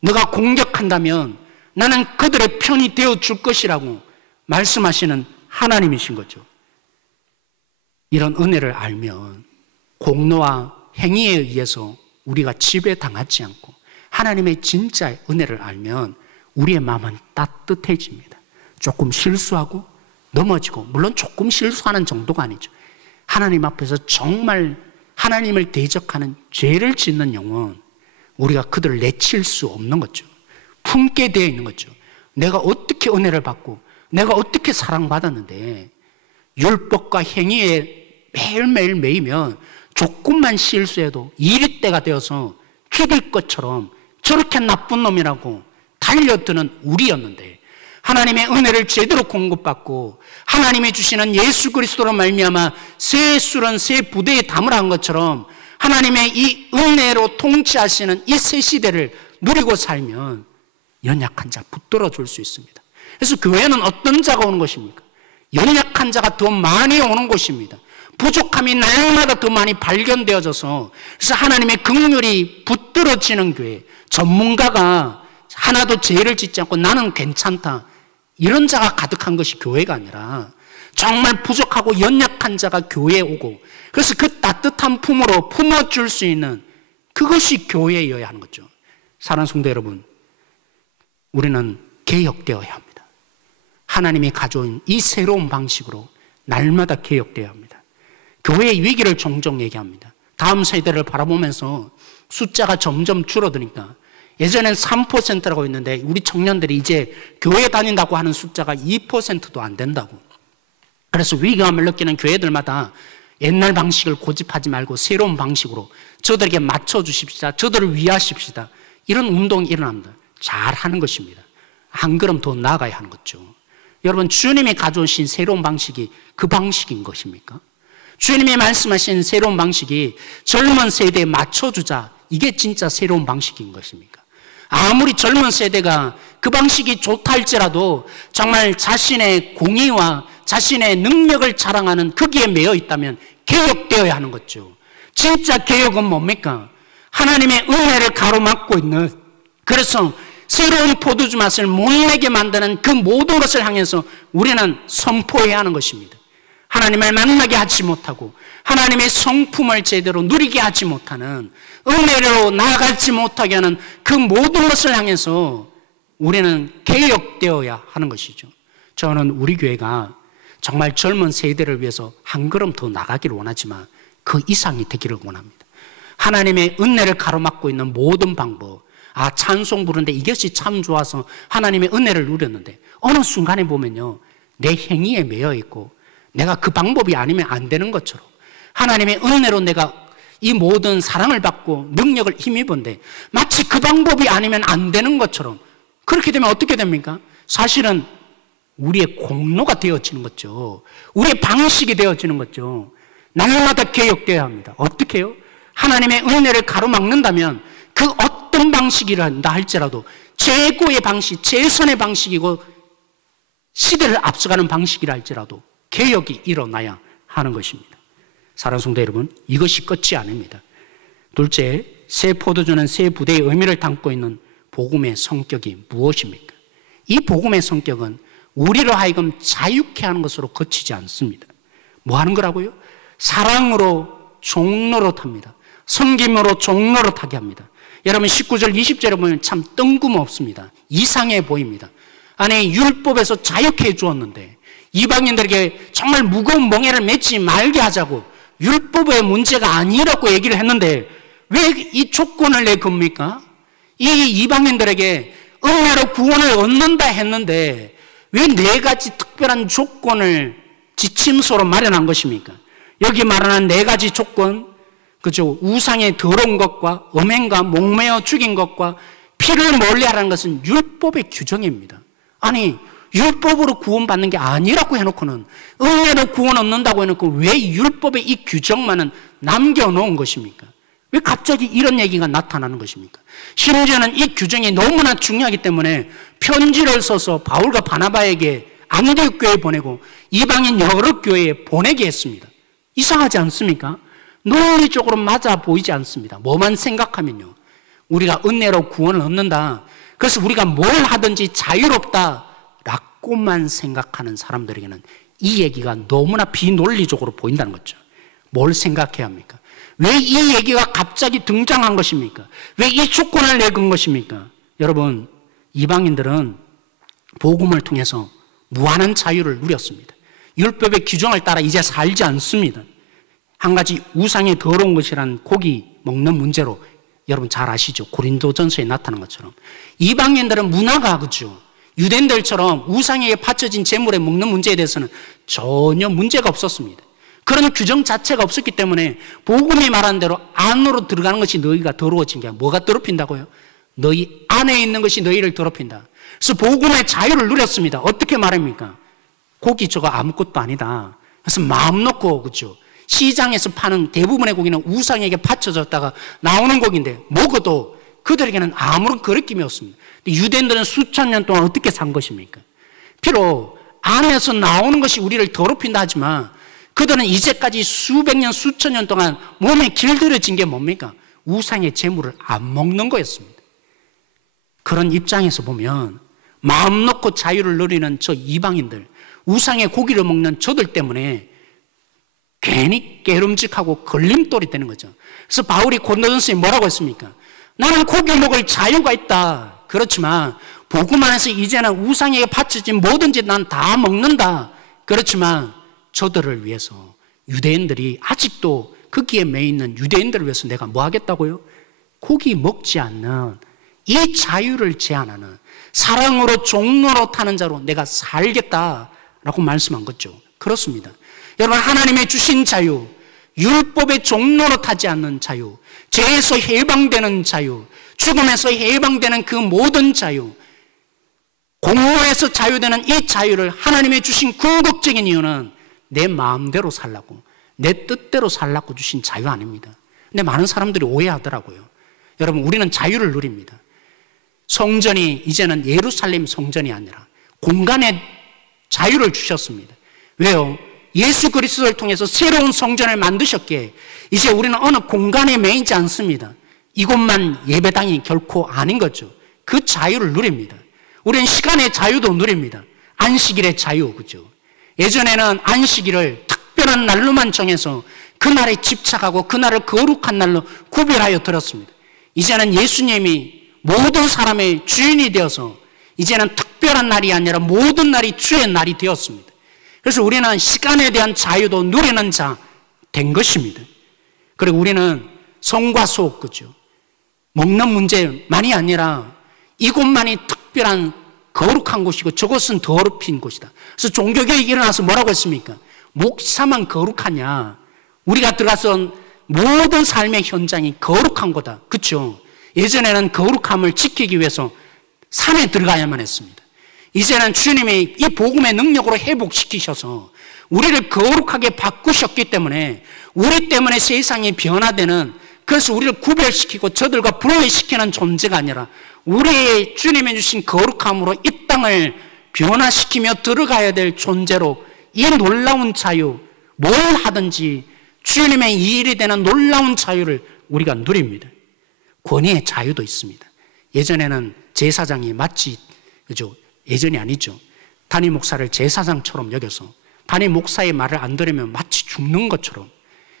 너가 공격한다면 나는 그들의 편이 되어줄 것이라고 말씀하시는 하나님이신 거죠. 이런 은혜를 알면 공로와 행위에 의해서 우리가 지배당하지 않고 하나님의 진짜 은혜를 알면 우리의 마음은 따뜻해집니다. 조금 실수하고 넘어지고 물론 조금 실수하는 정도가 아니죠. 하나님 앞에서 정말 하나님을 대적하는 죄를 짓는 영혼 우리가 그들을 내칠 수 없는 거죠. 품게 되어 있는 거죠. 내가 어떻게 은혜를 받고 내가 어떻게 사랑받았는데 율법과 행위에 매일매일 매이면 조금만 실수해도 이리때가 되어서 죽일 것처럼 저렇게 나쁜 놈이라고 달려드는 우리였는데 하나님의 은혜를 제대로 공급받고 하나님이 주시는 예수 그리스도로 말미암아 새 술은 새 부대에 담으라 한 것처럼 하나님의 이 은혜로 통치하시는 이 새 시대를 누리고 살면 연약한 자 붙들어 줄 수 있습니다. 그래서 교회는 어떤 자가 오는 것입니까? 연약한 자가 더 많이 오는 곳입니다. 부족함이 날마다 더 많이 발견되어져서 그래서 하나님의 긍휼이 붙들어지는 교회, 전문가가 하나도 죄를 짓지 않고 나는 괜찮다 이런 자가 가득한 것이 교회가 아니라 정말 부족하고 연약한 자가 교회에 오고 그래서 그 따뜻한 품으로 품어줄 수 있는 그것이 교회여야 하는 거죠. 사랑하는 성도 여러분, 우리는 개혁되어야 합니다. 하나님이 가져온 이 새로운 방식으로 날마다 개혁되어야 합니다. 교회의 위기를 종종 얘기합니다. 다음 세대를 바라보면서 숫자가 점점 줄어드니까 예전엔 3%라고 했는데 우리 청년들이 이제 교회 다닌다고 하는 숫자가 2%도 안 된다고. 그래서 위기감을 느끼는 교회들마다 옛날 방식을 고집하지 말고 새로운 방식으로 저들에게 맞춰주십시다. 저들을 위하십시다. 이런 운동이 일어납니다. 잘하는 것입니다. 한 걸음 더 나아가야 하는 거죠. 여러분 주님이 가져오신 새로운 방식이 그 방식인 것입니까? 주님이 말씀하신 새로운 방식이 젊은 세대에 맞춰주자 이게 진짜 새로운 방식인 것입니까? 아무리 젊은 세대가 그 방식이 좋다 할지라도 정말 자신의 공의와 자신의 능력을 자랑하는 거기에 매여 있다면 개혁되어야 하는 거죠. 진짜 개혁은 뭡니까? 하나님의 은혜를 가로막고 있는, 그래서 새로운 포도주 맛을 못 내게 만드는 그 모든 것을 향해서 우리는 선포해야 하는 것입니다. 하나님을 만나게 하지 못하고 하나님의 성품을 제대로 누리게 하지 못하는, 은혜로 나아가지 못하게 하는 그 모든 것을 향해서 우리는 개혁되어야 하는 것이죠. 저는 우리 교회가 정말 젊은 세대를 위해서 한 걸음 더 나가기를 원하지만 그 이상이 되기를 원합니다. 하나님의 은혜를 가로막고 있는 모든 방법, 찬송 부르는데 이것이 참 좋아서 하나님의 은혜를 누렸는데 어느 순간에 보면요, 내 행위에 매여 있고 내가 그 방법이 아니면 안 되는 것처럼, 하나님의 은혜로 내가 이 모든 사랑을 받고 능력을 힘입은데 마치 그 방법이 아니면 안 되는 것처럼, 그렇게 되면 어떻게 됩니까? 사실은 우리의 공로가 되어지는 거죠. 우리의 방식이 되어지는 거죠. 날마다 개혁되어야 합니다. 어떻게 해요? 하나님의 은혜를 가로막는다면 그 어떤 방식이라 한다 할지라도 최고의 방식, 최선의 방식이고 시대를 앞서가는 방식이라 할지라도 개혁이 일어나야 하는 것입니다. 사랑하는 성도 여러분, 이것이 끝이 아닙니다. 둘째, 새 포도주는 새 부대의 의미를 담고 있는 복음의 성격이 무엇입니까? 이 복음의 성격은 우리로 하여금 자유케 하는 것으로 그치지 않습니다. 뭐 하는 거라고요? 사랑으로 종노릇합니다. 섬김으로 종노릇하게 합니다. 여러분 19절 20절에 보면 참 뜬금없습니다. 이상해 보입니다. 아니, 율법에서 자유케 해주었는데 이방인들에게 정말 무거운 멍에를 맺지 말게 하자고 율법의 문제가 아니라고 얘기를 했는데 왜 이 조건을 내 겁니까? 이 이방인들에게 은혜로 구원을 얻는다 했는데 왜 4가지 특별한 조건을 지침서로 마련한 것입니까? 여기 말하는 4가지 조건, 그죠? 우상의 더러운 것과 음행과 목매어 죽인 것과 피를 멀리하라는 것은 율법의 규정입니다. 아니, 율법으로 구원받는 게 아니라고 해놓고는, 은혜로 구원 얻는다고 해놓고 왜 율법의 이 규정만은 남겨놓은 것입니까? 왜 갑자기 이런 얘기가 나타나는 것입니까? 심지어는 이 규정이 너무나 중요하기 때문에 편지를 써서 바울과 바나바에게 안디옥 교회에 보내고 이방인 여러 교회에 보내게 했습니다. 이상하지 않습니까? 논리적으로 맞아 보이지 않습니다. 뭐만 생각하면요, 우리가 은혜로 구원을 얻는다, 그래서 우리가 뭘 하든지 자유롭다 라고만 생각하는 사람들에게는 이 얘기가 너무나 비논리적으로 보인다는 거죠. 뭘 생각해야 합니까? 왜 이 얘기가 갑자기 등장한 것입니까? 왜 이 조건을 내건 것입니까? 여러분, 이방인들은 복음을 통해서 무한한 자유를 누렸습니다. 율법의 규정을 따라 이제 살지 않습니다. 한 가지 우상의 더러운 것이란 고기 먹는 문제로 여러분 잘 아시죠? 고린도전서에 나타난 것처럼 이방인들은 문화가, 그죠? 유대인들처럼 우상에게 바쳐진 제물에 먹는 문제에 대해서는 전혀 문제가 없었습니다. 그런 규정 자체가 없었기 때문에 복음이 말한 대로 안으로 들어가는 것이 너희가 더러워진 게, 뭐가 더럽힌다고요? 너희 안에 있는 것이 너희를 더럽힌다. 그래서 복음의 자유를 누렸습니다. 어떻게 말합니까? 고기 저거 아무것도 아니다. 그래서 마음 놓고, 그죠? 시장에서 파는 대부분의 고기는 우상에게 바쳐졌다가 나오는 고기인데 먹어도 그들에게는 아무런 거리낌이 없습니다. 유대인들은 수천 년 동안 어떻게 산 것입니까? 비록 안에서 나오는 것이 우리를 더럽힌다 하지만 그들은 이제까지 수백 년, 수천 년 동안 몸에 길들여진 게 뭡니까? 우상의 재물을 안 먹는 거였습니다. 그런 입장에서 보면 마음 놓고 자유를 누리는 저 이방인들, 우상의 고기를 먹는 저들 때문에 괜히 깨름직하고 걸림돌이 되는 거죠. 그래서 바울이 고린도전서에 뭐라고 했습니까? 나는 고기 먹을 자유가 있다. 그렇지만 복음 안에서 이제는 우상에게 바쳐진 뭐든지 난 다 먹는다. 그렇지만 저들을 위해서, 유대인들이 아직도 거기에 매여 있는 유대인들을 위해서 내가 뭐 하겠다고요? 고기 먹지 않는 이 자유를 제한하는, 사랑으로 종로로 타는 자로 내가 살겠다라고 말씀한 거죠. 그렇습니다. 여러분, 하나님의 주신 자유, 율법의 종로로 타지 않는 자유, 죄에서 해방되는 자유, 죽음에서 해방되는 그 모든 자유, 공로에서 자유되는 이 자유를 하나님의 주신 궁극적인 이유는 내 마음대로 살라고, 내 뜻대로 살라고 주신 자유 아닙니다. 근데 많은 사람들이 오해하더라고요. 여러분, 우리는 자유를 누립니다. 성전이 이제는 예루살렘 성전이 아니라 공간의 자유를 주셨습니다. 왜요? 예수 그리스도를 통해서 새로운 성전을 만드셨기에 이제 우리는 어느 공간에 매이지 않습니다. 이곳만 예배당이 결코 아닌 거죠. 그 자유를 누립니다. 우리는 시간의 자유도 누립니다. 안식일의 자유, 그죠? 예전에는 안식일을 특별한 날로만 정해서 그날에 집착하고 그날을 거룩한 날로 구별하여 들었습니다. 이제는 예수님이 모든 사람의 주인이 되어서 이제는 특별한 날이 아니라 모든 날이 주의 날이 되었습니다. 그래서 우리는 시간에 대한 자유도 누리는 자 된 것입니다. 그리고 우리는 성과 속, 그죠? 먹는 문제만이 아니라 이곳만이 특별한 거룩한 곳이고 저곳은 더럽힌 곳이다. 그래서 종교개혁이 일어나서 뭐라고 했습니까? 목사만 거룩하냐? 우리가 들어가서 모든 삶의 현장이 거룩한 거다. 그렇죠? 예전에는 거룩함을 지키기 위해서 산에 들어가야만 했습니다. 이제는 주님이 이 복음의 능력으로 회복시키셔서 우리를 거룩하게 바꾸셨기 때문에 우리 때문에 세상이 변화되는, 그래서 우리를 구별시키고 저들과 분리시키는 존재가 아니라 우리의 주님이 주신 거룩함으로 이 땅을 변화시키며 들어가야 될 존재로 이 놀라운 자유, 뭘 하든지 주님의 일이 되는 놀라운 자유를 우리가 누립니다. 권위의 자유도 있습니다. 예전에는 제사장이 마치, 그죠? 예전이 아니죠. 담임 목사를 제사장처럼 여겨서 담임 목사의 말을 안 들으면 마치 죽는 것처럼,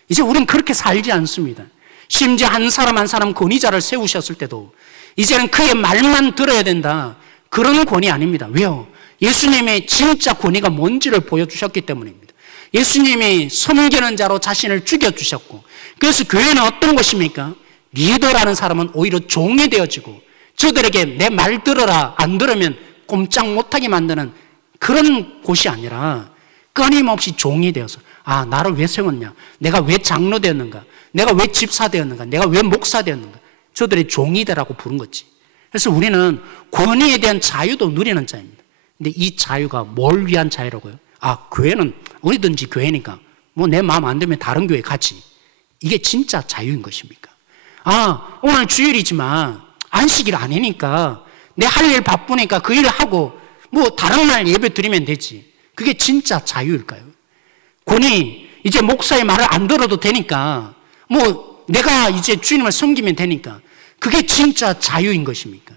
이제 우리는 그렇게 살지 않습니다. 심지어 한 사람 한 사람 권위자를 세우셨을 때도 이제는 그의 말만 들어야 된다, 그런 권위 아닙니다. 왜요? 예수님의 진짜 권위가 뭔지를 보여주셨기 때문입니다. 예수님이 섬기는 자로 자신을 죽여주셨고, 그래서 교회는 어떤 것입니까? 리더라는 사람은 오히려 종이 되어지고 저들에게 내 말 들어라, 안 들으면 꼼짝 못하게 만드는 그런 곳이 아니라 끊임없이 종이 되어서, 아, 나를 왜 세웠냐? 내가 왜 장로 되었는가? 내가 왜 집사 되었는가? 내가 왜 목사 되었는가? 저들의 종이 되라고 부른 거지. 그래서 우리는 권위에 대한 자유도 누리는 자입니다. 근데 이 자유가 뭘 위한 자유라고요? 아, 교회는 어디든지 교회니까 뭐 내 마음 안 들면 다른 교회 가지. 이게 진짜 자유인 것입니까? 아, 오늘 주일이지만 안식일 아니니까 내 할 일 바쁘니까 그 일을 하고 뭐 다른 날 예배 드리면 되지. 그게 진짜 자유일까요? 권위, 이제 목사의 말을 안 들어도 되니까 뭐 내가 이제 주님을 섬기면 되니까, 그게 진짜 자유인 것입니까?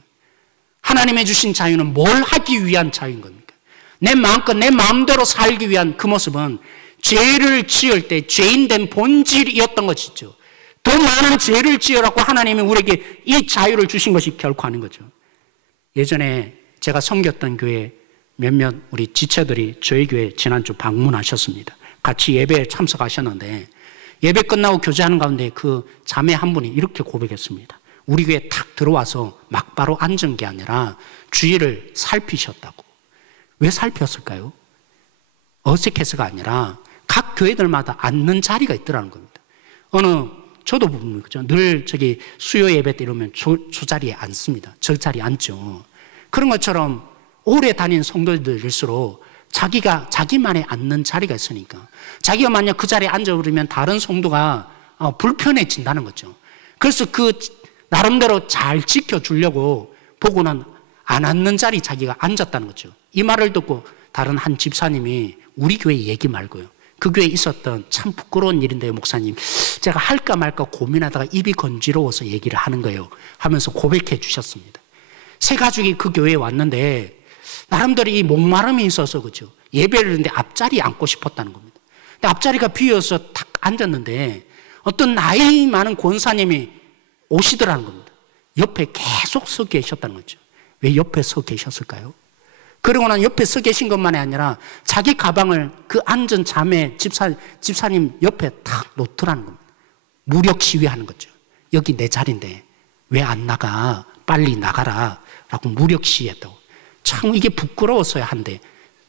하나님의 주신 자유는 뭘 하기 위한 자유인 겁니까? 내 마음껏 내 마음대로 살기 위한 그 모습은 죄를 지을 때 죄인된 본질이었던 것이죠. 더 많은 죄를 지으라고 하나님이 우리에게 이 자유를 주신 것이 결코 아닌 거죠. 예전에 제가 섬겼던 교회 몇몇 우리 지체들이 저희 교회 지난주 방문하셨습니다. 같이 예배에 참석하셨는데 예배 끝나고 교제하는 가운데 그 자매 한 분이 이렇게 고백했습니다. 우리 교회에 탁 들어와서 막바로 앉은 게 아니라 주위를 살피셨다고. 왜 살폈을까요? 어색해서가 아니라 각 교회들마다 앉는 자리가 있더라는 겁니다. 저도 보면 그죠? 늘 저기 수요 예배 때 이러면 저 자리에 앉습니다. 저 자리에 앉죠. 그런 것처럼 오래 다닌 성도들일수록 자기만의 앉는 자리가 있으니까 자기가 만약 그 자리에 앉아버리면 다른 성도가 불편해진다는 거죠. 그래서 그 나름대로 잘 지켜주려고 보고는 안 앉는 자리 자기가 앉았다는 거죠. 이 말을 듣고 다른 한 집사님이 우리 교회 얘기 말고요, 그 교회에 있었던 참 부끄러운 일인데요, 목사님, 제가 할까 말까 고민하다가 입이 건지러워서 얘기를 하는 거예요 하면서 고백해 주셨습니다. 세 가족이 그 교회에 왔는데 나름대로 이 목마름이 있어서 그죠, 예배를 했는데 앞자리에 앉고 싶었다는 겁니다. 근데 앞자리가 비어서 탁 앉았는데 어떤 나이 많은 권사님이 오시더라는 겁니다. 옆에 계속 서 계셨다는 거죠. 왜 옆에 서 계셨을까요? 그러고는 옆에 서 계신 것만이 아니라 자기 가방을 그 앉은 자매 집사님 옆에 탁 놓더라는 겁니다. 무력 시위하는 거죠. 여기 내 자리인데 왜 안 나가? 빨리 나가라 라고 무력 시위했다고. 참 이게 부끄러웠어야 한데,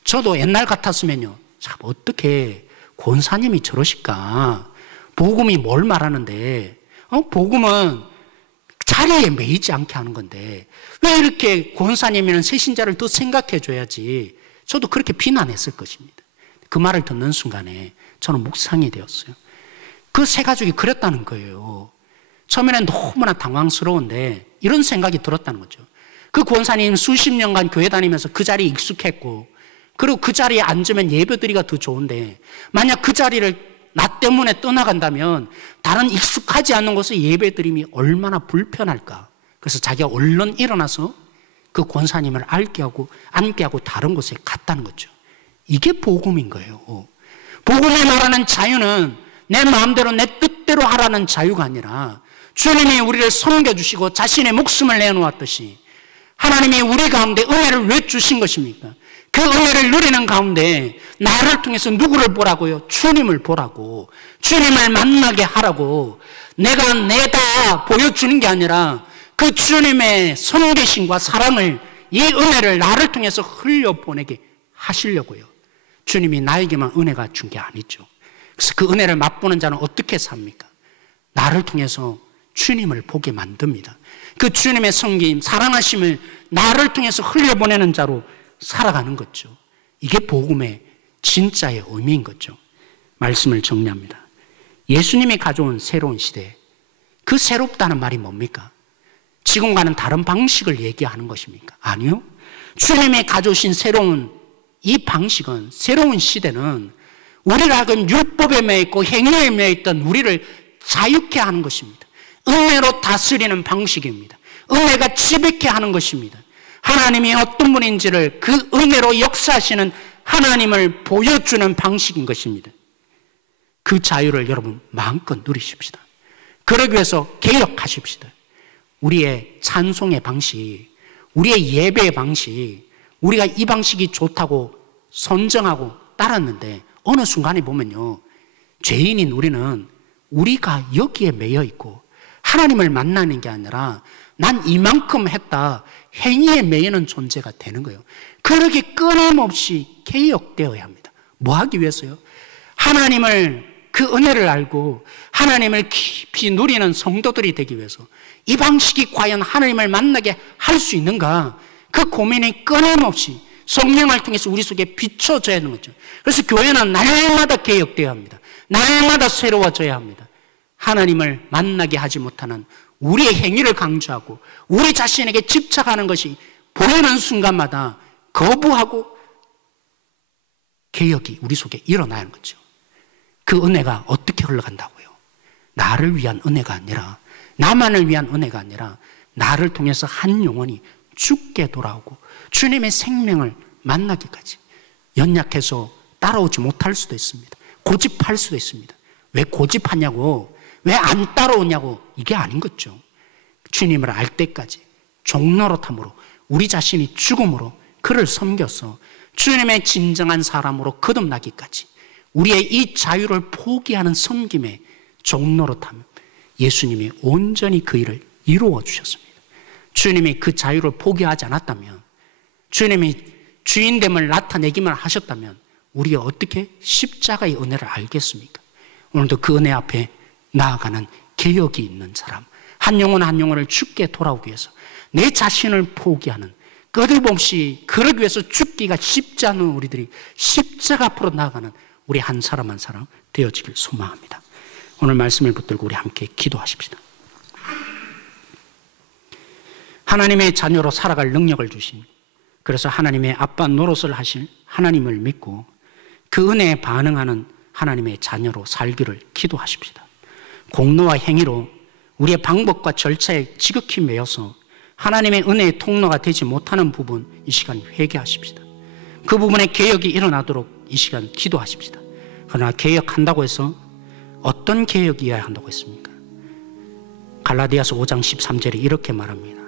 저도 옛날 같았으면요, 참 어떻게 권사님이 저러실까? 복음이 뭘 말하는데, 복음은 자리에 매이지 않게 하는 건데 왜 이렇게 권사님이나 세신자를 더 생각해 줘야지. 저도 그렇게 비난했을 것입니다. 그 말을 듣는 순간에 저는 묵상이 되었어요. 그 세 가족이 그랬다는 거예요. 처음에는 너무나 당황스러운데 이런 생각이 들었다는 거죠. 그 권사님 수십 년간 교회 다니면서 그 자리에 익숙했고, 그리고 그 자리에 앉으면 예배드리기가 더 좋은데, 만약 그 자리를 나 때문에 떠나간다면 다른 익숙하지 않은 곳에 예배드림이 얼마나 불편할까. 그래서 자기가 얼른 일어나서 그 권사님을 앉게 하고 다른 곳에 갔다는 거죠. 이게 복음인 거예요. 복음이 말하는 자유는 내 마음대로 내 뜻대로 하라는 자유가 아니라, 주님이 우리를 섬겨주시고 자신의 목숨을 내놓았듯이 하나님이 우리 가운데 은혜를 왜 주신 것입니까? 그 은혜를 누리는 가운데 나를 통해서 누구를 보라고요? 주님을 보라고, 주님을 만나게 하라고, 내가 보여주는 게 아니라 그 주님의 섬기심과 사랑을, 이 은혜를 나를 통해서 흘려보내게 하시려고요. 주님이 나에게만 은혜가 준 게 아니죠. 그래서 그 은혜를 맛보는 자는 어떻게 삽니까? 나를 통해서 주님을 보게 만듭니다. 그 주님의 섬김, 사랑하심을 나를 통해서 흘려보내는 자로 살아가는 거죠. 이게 복음의 진짜의 의미인 거죠. 말씀을 정리합니다. 예수님이 가져온 새로운 시대, 그 새롭다는 말이 뭡니까? 지금과는 다른 방식을 얘기하는 것입니까? 아니요. 주님이 가져오신 새로운 이 방식은, 새로운 시대는 우리가 하여금 율법에 매있고 행위에 매있던 우리를 자유케 하는 것입니다. 은혜로 다스리는 방식입니다. 은혜가 지배케 하는 것입니다. 하나님이 어떤 분인지를 그 은혜로 역사하시는 하나님을 보여주는 방식인 것입니다. 그 자유를 여러분 마음껏 누리십시다. 그러기 위해서 개혁하십시다. 우리의 찬송의 방식, 우리의 예배의 방식, 우리가 이 방식이 좋다고 선정하고 따랐는데 어느 순간에 보면요, 죄인인 우리는 우리가 여기에 매여 있고 하나님을 만나는 게 아니라 난 이만큼 했다, 행위에 매이는 존재가 되는 거예요. 그렇게 끊임없이 개혁되어야 합니다. 뭐 하기 위해서요? 하나님을, 그 은혜를 알고 하나님을 깊이 누리는 성도들이 되기 위해서 이 방식이 과연 하나님을 만나게 할 수 있는가, 그 고민이 끊임없이 성령을 통해서 우리 속에 비춰져야 하는 거죠. 그래서 교회는 날마다 개혁되어야 합니다. 날마다 새로워져야 합니다. 하나님을 만나게 하지 못하는 우리의 행위를 강조하고 우리 자신에게 집착하는 것이 보이는 순간마다 거부하고 개혁이 우리 속에 일어나야 하는 거죠. 그 은혜가 어떻게 흘러간다고요? 나를 위한 은혜가 아니라, 나만을 위한 은혜가 아니라 나를 통해서 한 영혼이 죽게 돌아오고 주님의 생명을 만나기까지. 연약해서 따라오지 못할 수도 있습니다. 고집할 수도 있습니다. 왜 고집하냐고, 왜 안 따라오냐고, 이게 아닌 거죠. 주님을 알 때까지 종노릇함으로, 우리 자신이 죽음으로 그를 섬겨서 주님의 진정한 사람으로 거듭나기까지 우리의 이 자유를 포기하는 섬김에 종노릇함, 예수님이 온전히 그 일을 이루어 주셨습니다. 주님이 그 자유를 포기하지 않았다면, 주님이 주인됨을 나타내기만 하셨다면 우리가 어떻게 십자가의 은혜를 알겠습니까? 오늘도 그 은혜 앞에 나아가는 개혁이 있는 사람, 한 영혼 한 영혼을 죽게 돌아오기 위해서 내 자신을 포기하는, 끊임없이 그러기 위해서 죽기가 쉽지 않은 우리들이 십자가 앞으로 나아가는 우리 한 사람 한 사람 되어지길 소망합니다. 오늘 말씀을 붙들고 우리 함께 기도하십시다. 하나님의 자녀로 살아갈 능력을 주신, 그래서 하나님의 아빠 노릇을 하실 하나님을 믿고 그 은혜에 반응하는 하나님의 자녀로 살기를 기도하십시다. 공로와 행위로 우리의 방법과 절차에 지극히 매여서 하나님의 은혜의 통로가 되지 못하는 부분, 이 시간 회개하십시다. 그 부분에 개혁이 일어나도록 이 시간 기도하십시다. 그러나 개혁한다고 해서 어떤 개혁이어야 한다고 했습니까? 갈라디아서 5장 13절에 이렇게 말합니다.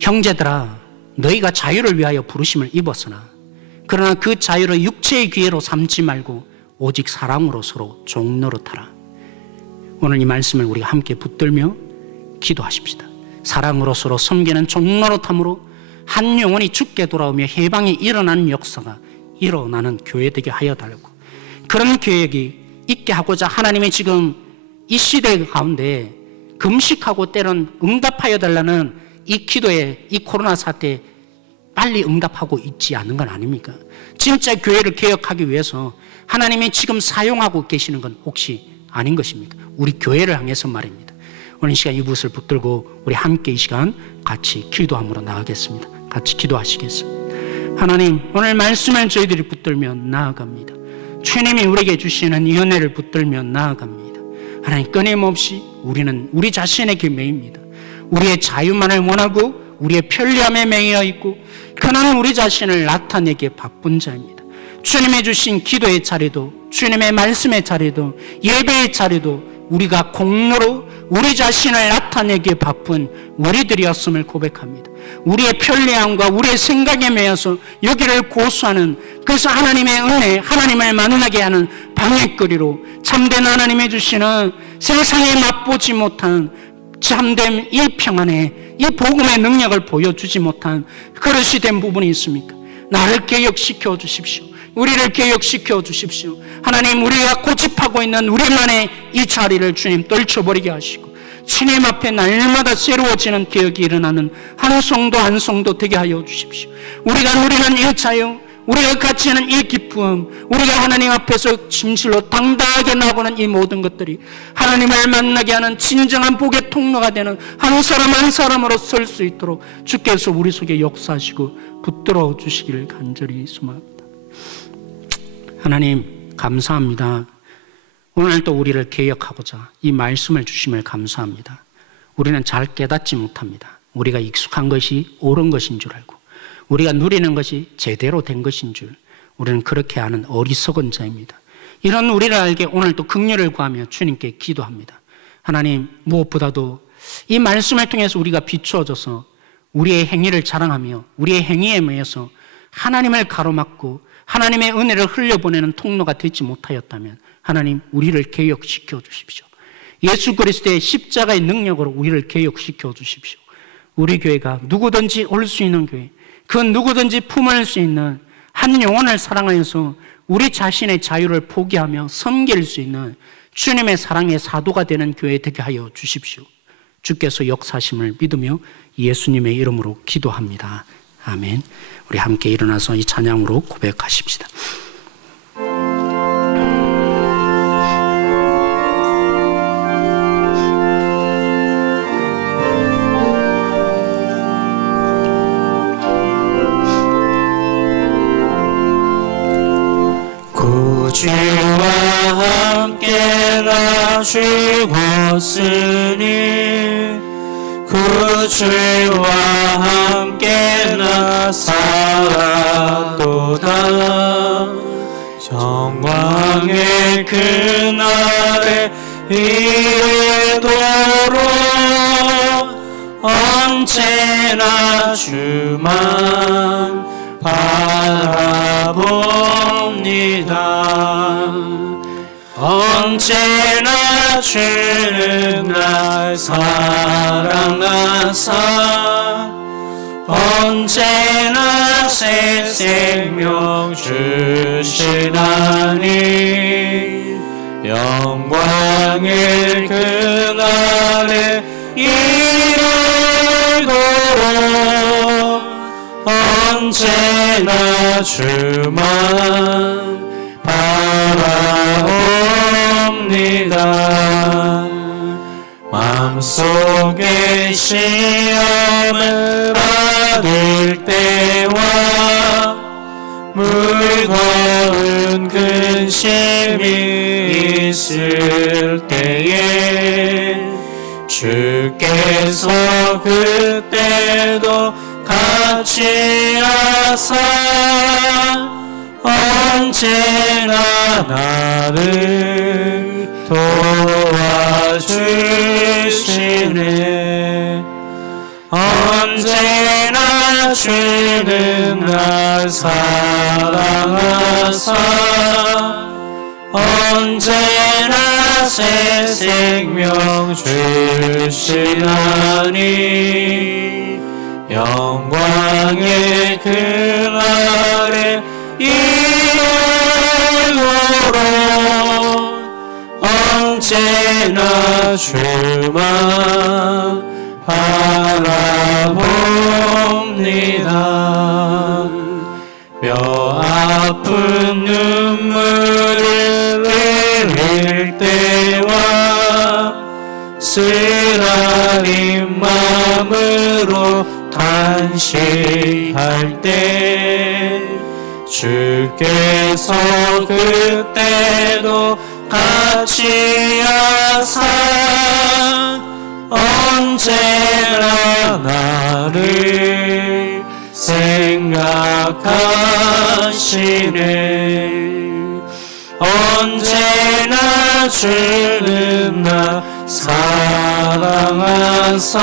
형제들아, 너희가 자유를 위하여 부르심을 입었으나 그러나 그 자유를 육체의 기회로 삼지 말고 오직 사랑으로 서로 종노릇하라. 오늘 이 말씀을 우리가 함께 붙들며 기도하십시다. 사랑으로 서로 섬기는 종노릇함으로 한 영혼이 죽게 돌아오며 해방이 일어나는 역사가 일어나는 교회 되게 하여 달라고, 그런 계획이 있게 하고자 하나님이 지금 이 시대 가운데 금식하고 때론 응답하여 달라는 이 기도에, 이 코로나 사태에 빨리 응답하고 있지 않은 건 아닙니까? 진짜 교회를 개혁하기 위해서 하나님이 지금 사용하고 계시는 건 혹시 아닌 것입니까? 우리 교회를 향해서 말입니다. 오늘 이 시간 이붓을 붙들고 우리 함께 이 시간 같이 기도함으로 나가겠습니다. 같이 기도하시겠습니다. 하나님, 오늘 말씀을 저희들이 붙들며 나아갑니다. 주님이 우리에게 주시는 이 은혜를 붙들며 나아갑니다. 하나님, 끊임없이 우리는 우리 자신에게 매입니다. 우리의 자유만을 원하고 우리의 편리함에 매여 있고 그나마 우리 자신을 나타내기에 바쁜 자입니다. 주님이 주신 기도의 자리도, 주님의 말씀의 자리도, 예배의 자리도 우리가 공로로 우리 자신을 나타내기에 바쁜 우리들이었음을 고백합니다. 우리의 편리함과 우리의 생각에 매여서 여기를 고수하는, 그래서 하나님의 은혜, 하나님을 만나게 하는 방해거리로 참된 하나님이 주시는 세상에 맛보지 못한 참된 이 평안의 이 복음의 능력을 보여주지 못한 그릇이 된 부분이 있습니까? 나를 개혁시켜 주십시오. 우리를 개혁시켜 주십시오. 하나님, 우리가 고집하고 있는 우리만의 이 자리를 주님 떨쳐버리게 하시고 주님 앞에 날마다 새로워지는 개혁이 일어나는 한 성도 한 성도 되게 하여 주십시오. 우리가 누리는 이 자유, 우리가 같이 하는 이 기쁨, 우리가 하나님 앞에서 진실로 당당하게 나오는 이 모든 것들이 하나님을 만나게 하는 진정한 복의 통로가 되는 한 사람 한 사람으로 설 수 있도록 주께서 우리 속에 역사하시고 붙들어 주시기를 간절히 소망합니다. 하나님, 감사합니다. 오늘 또 우리를 개혁하고자 이 말씀을 주심을 감사합니다. 우리는 잘 깨닫지 못합니다. 우리가 익숙한 것이 옳은 것인 줄 알고 우리가 누리는 것이 제대로 된 것인 줄, 우리는 그렇게 아는 어리석은 자입니다. 이런 우리를 알게 오늘 또 긍휼을 구하며 주님께 기도합니다. 하나님, 무엇보다도 이 말씀을 통해서 우리가 비추어져서 우리의 행위를 자랑하며 우리의 행위에 매여서 하나님을 가로막고 하나님의 은혜를 흘려보내는 통로가 되지 못하였다면 하나님, 우리를 개혁시켜 주십시오. 예수 그리스도의 십자가의 능력으로 우리를 개혁시켜 주십시오. 우리 교회가 누구든지 올 수 있는 교회, 그 누구든지 품을 수 있는 한 영혼을 사랑하여서 우리 자신의 자유를 포기하며 섬길 수 있는 주님의 사랑의 사도가 되는 교회 되게 하여 주십시오. 주께서 역사하심을 믿으며 예수님의 이름으로 기도합니다. 아멘. 우리 함께 일어나서 이 찬양으로 고백하십시다. 구주와 함께 나 죽었으니 구주와 함께 나 살았도다. 영광의 그날에 이르도록 언제나 주만 바라봅니다. 언제나 주는 날 사랑하사 언제나 새 생명 주시나니 영광의 그날에 이르도록 언제나 주만 바라옵니다. 마음속에 시험을 받을 때와 무거운 근심이 있을 때에 주께서 그때도 같이 하사 언제나 나를 도와주시네. 언제나 주는 날 사랑하사 언제나 새 생명 주시나니 영광의 그날에 이르도록 언제나 주만 바라봅니다. 뼈 아픈 눈물을 흘릴 때와 쓰라 안식할 때 주께서 그때도 같이 하사 언제나 나를 생각하시네. 언제나 주는 나 사랑하사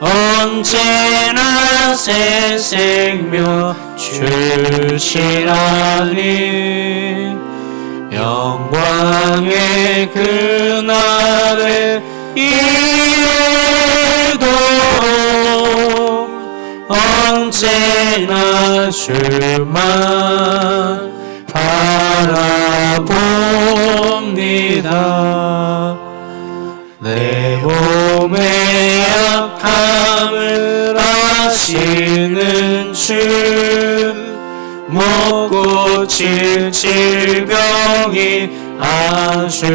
언제나 새 생명 주시라니. 영광의 그날에 이르도록 언제나 주만 바라봅니다. 내 몸의 약함을 아시는 주, 못 고칠 질병이 아주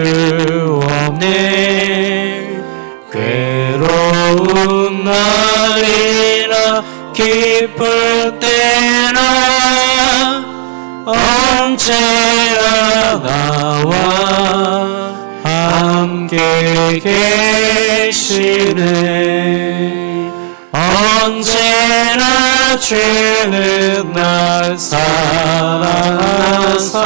없네. 괴로운 날이나 기쁠 때나 언제나 나와 함께 계시네. 언제나 주는 날 사랑하사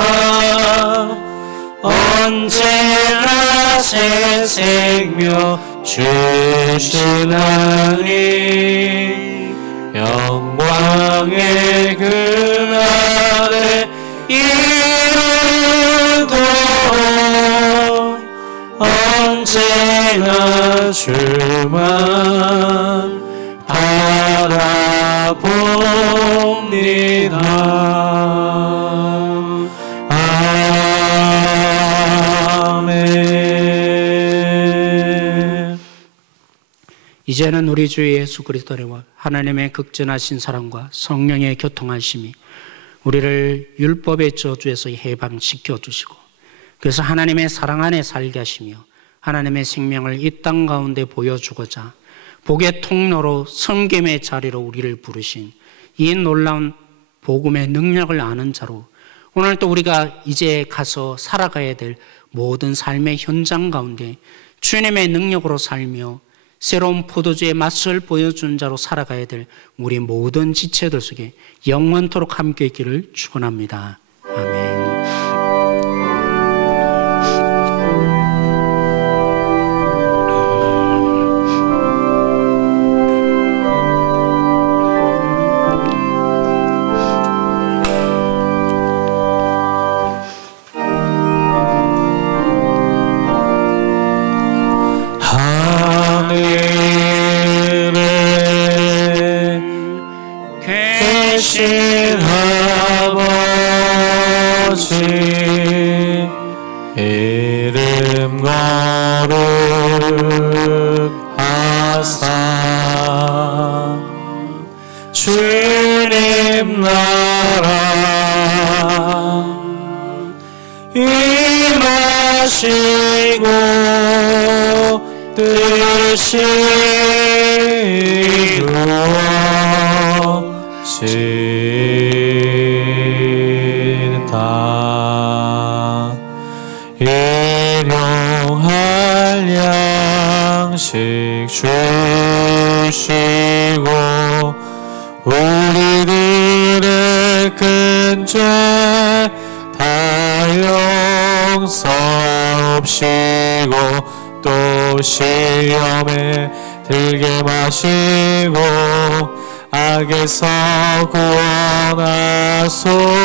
언제나 새 생명 주시나니. 영광의 그날에 이르도록 언제나 주만 바라봅니다. 아멘. 이제는 우리 주 예수 그리스도의 하나님의 극진하신 사랑과 성령의 교통하심이 우리를 율법의 저주에서 해방시켜 주시고, 그래서 하나님의 사랑 안에 살게 하시며 하나님의 생명을 이 땅 가운데 보여주고자 복의 통로로 섬김의 자리로 우리를 부르신 이 놀라운 복음의 능력을 아는 자로 오늘 또 우리가 이제 가서 살아가야 될 모든 삶의 현장 가운데 주님의 능력으로 살며 새로운 포도주의 맛을 보여준 자로 살아가야 될 우리 모든 지체들 속에 영원토록 함께 있기를 축원합니다. 아멘. 일용할 양식 주시고 우리들의 큰 죄 다 용서옵시고 또 시험에 들게 마시고 악에서 구원하소서.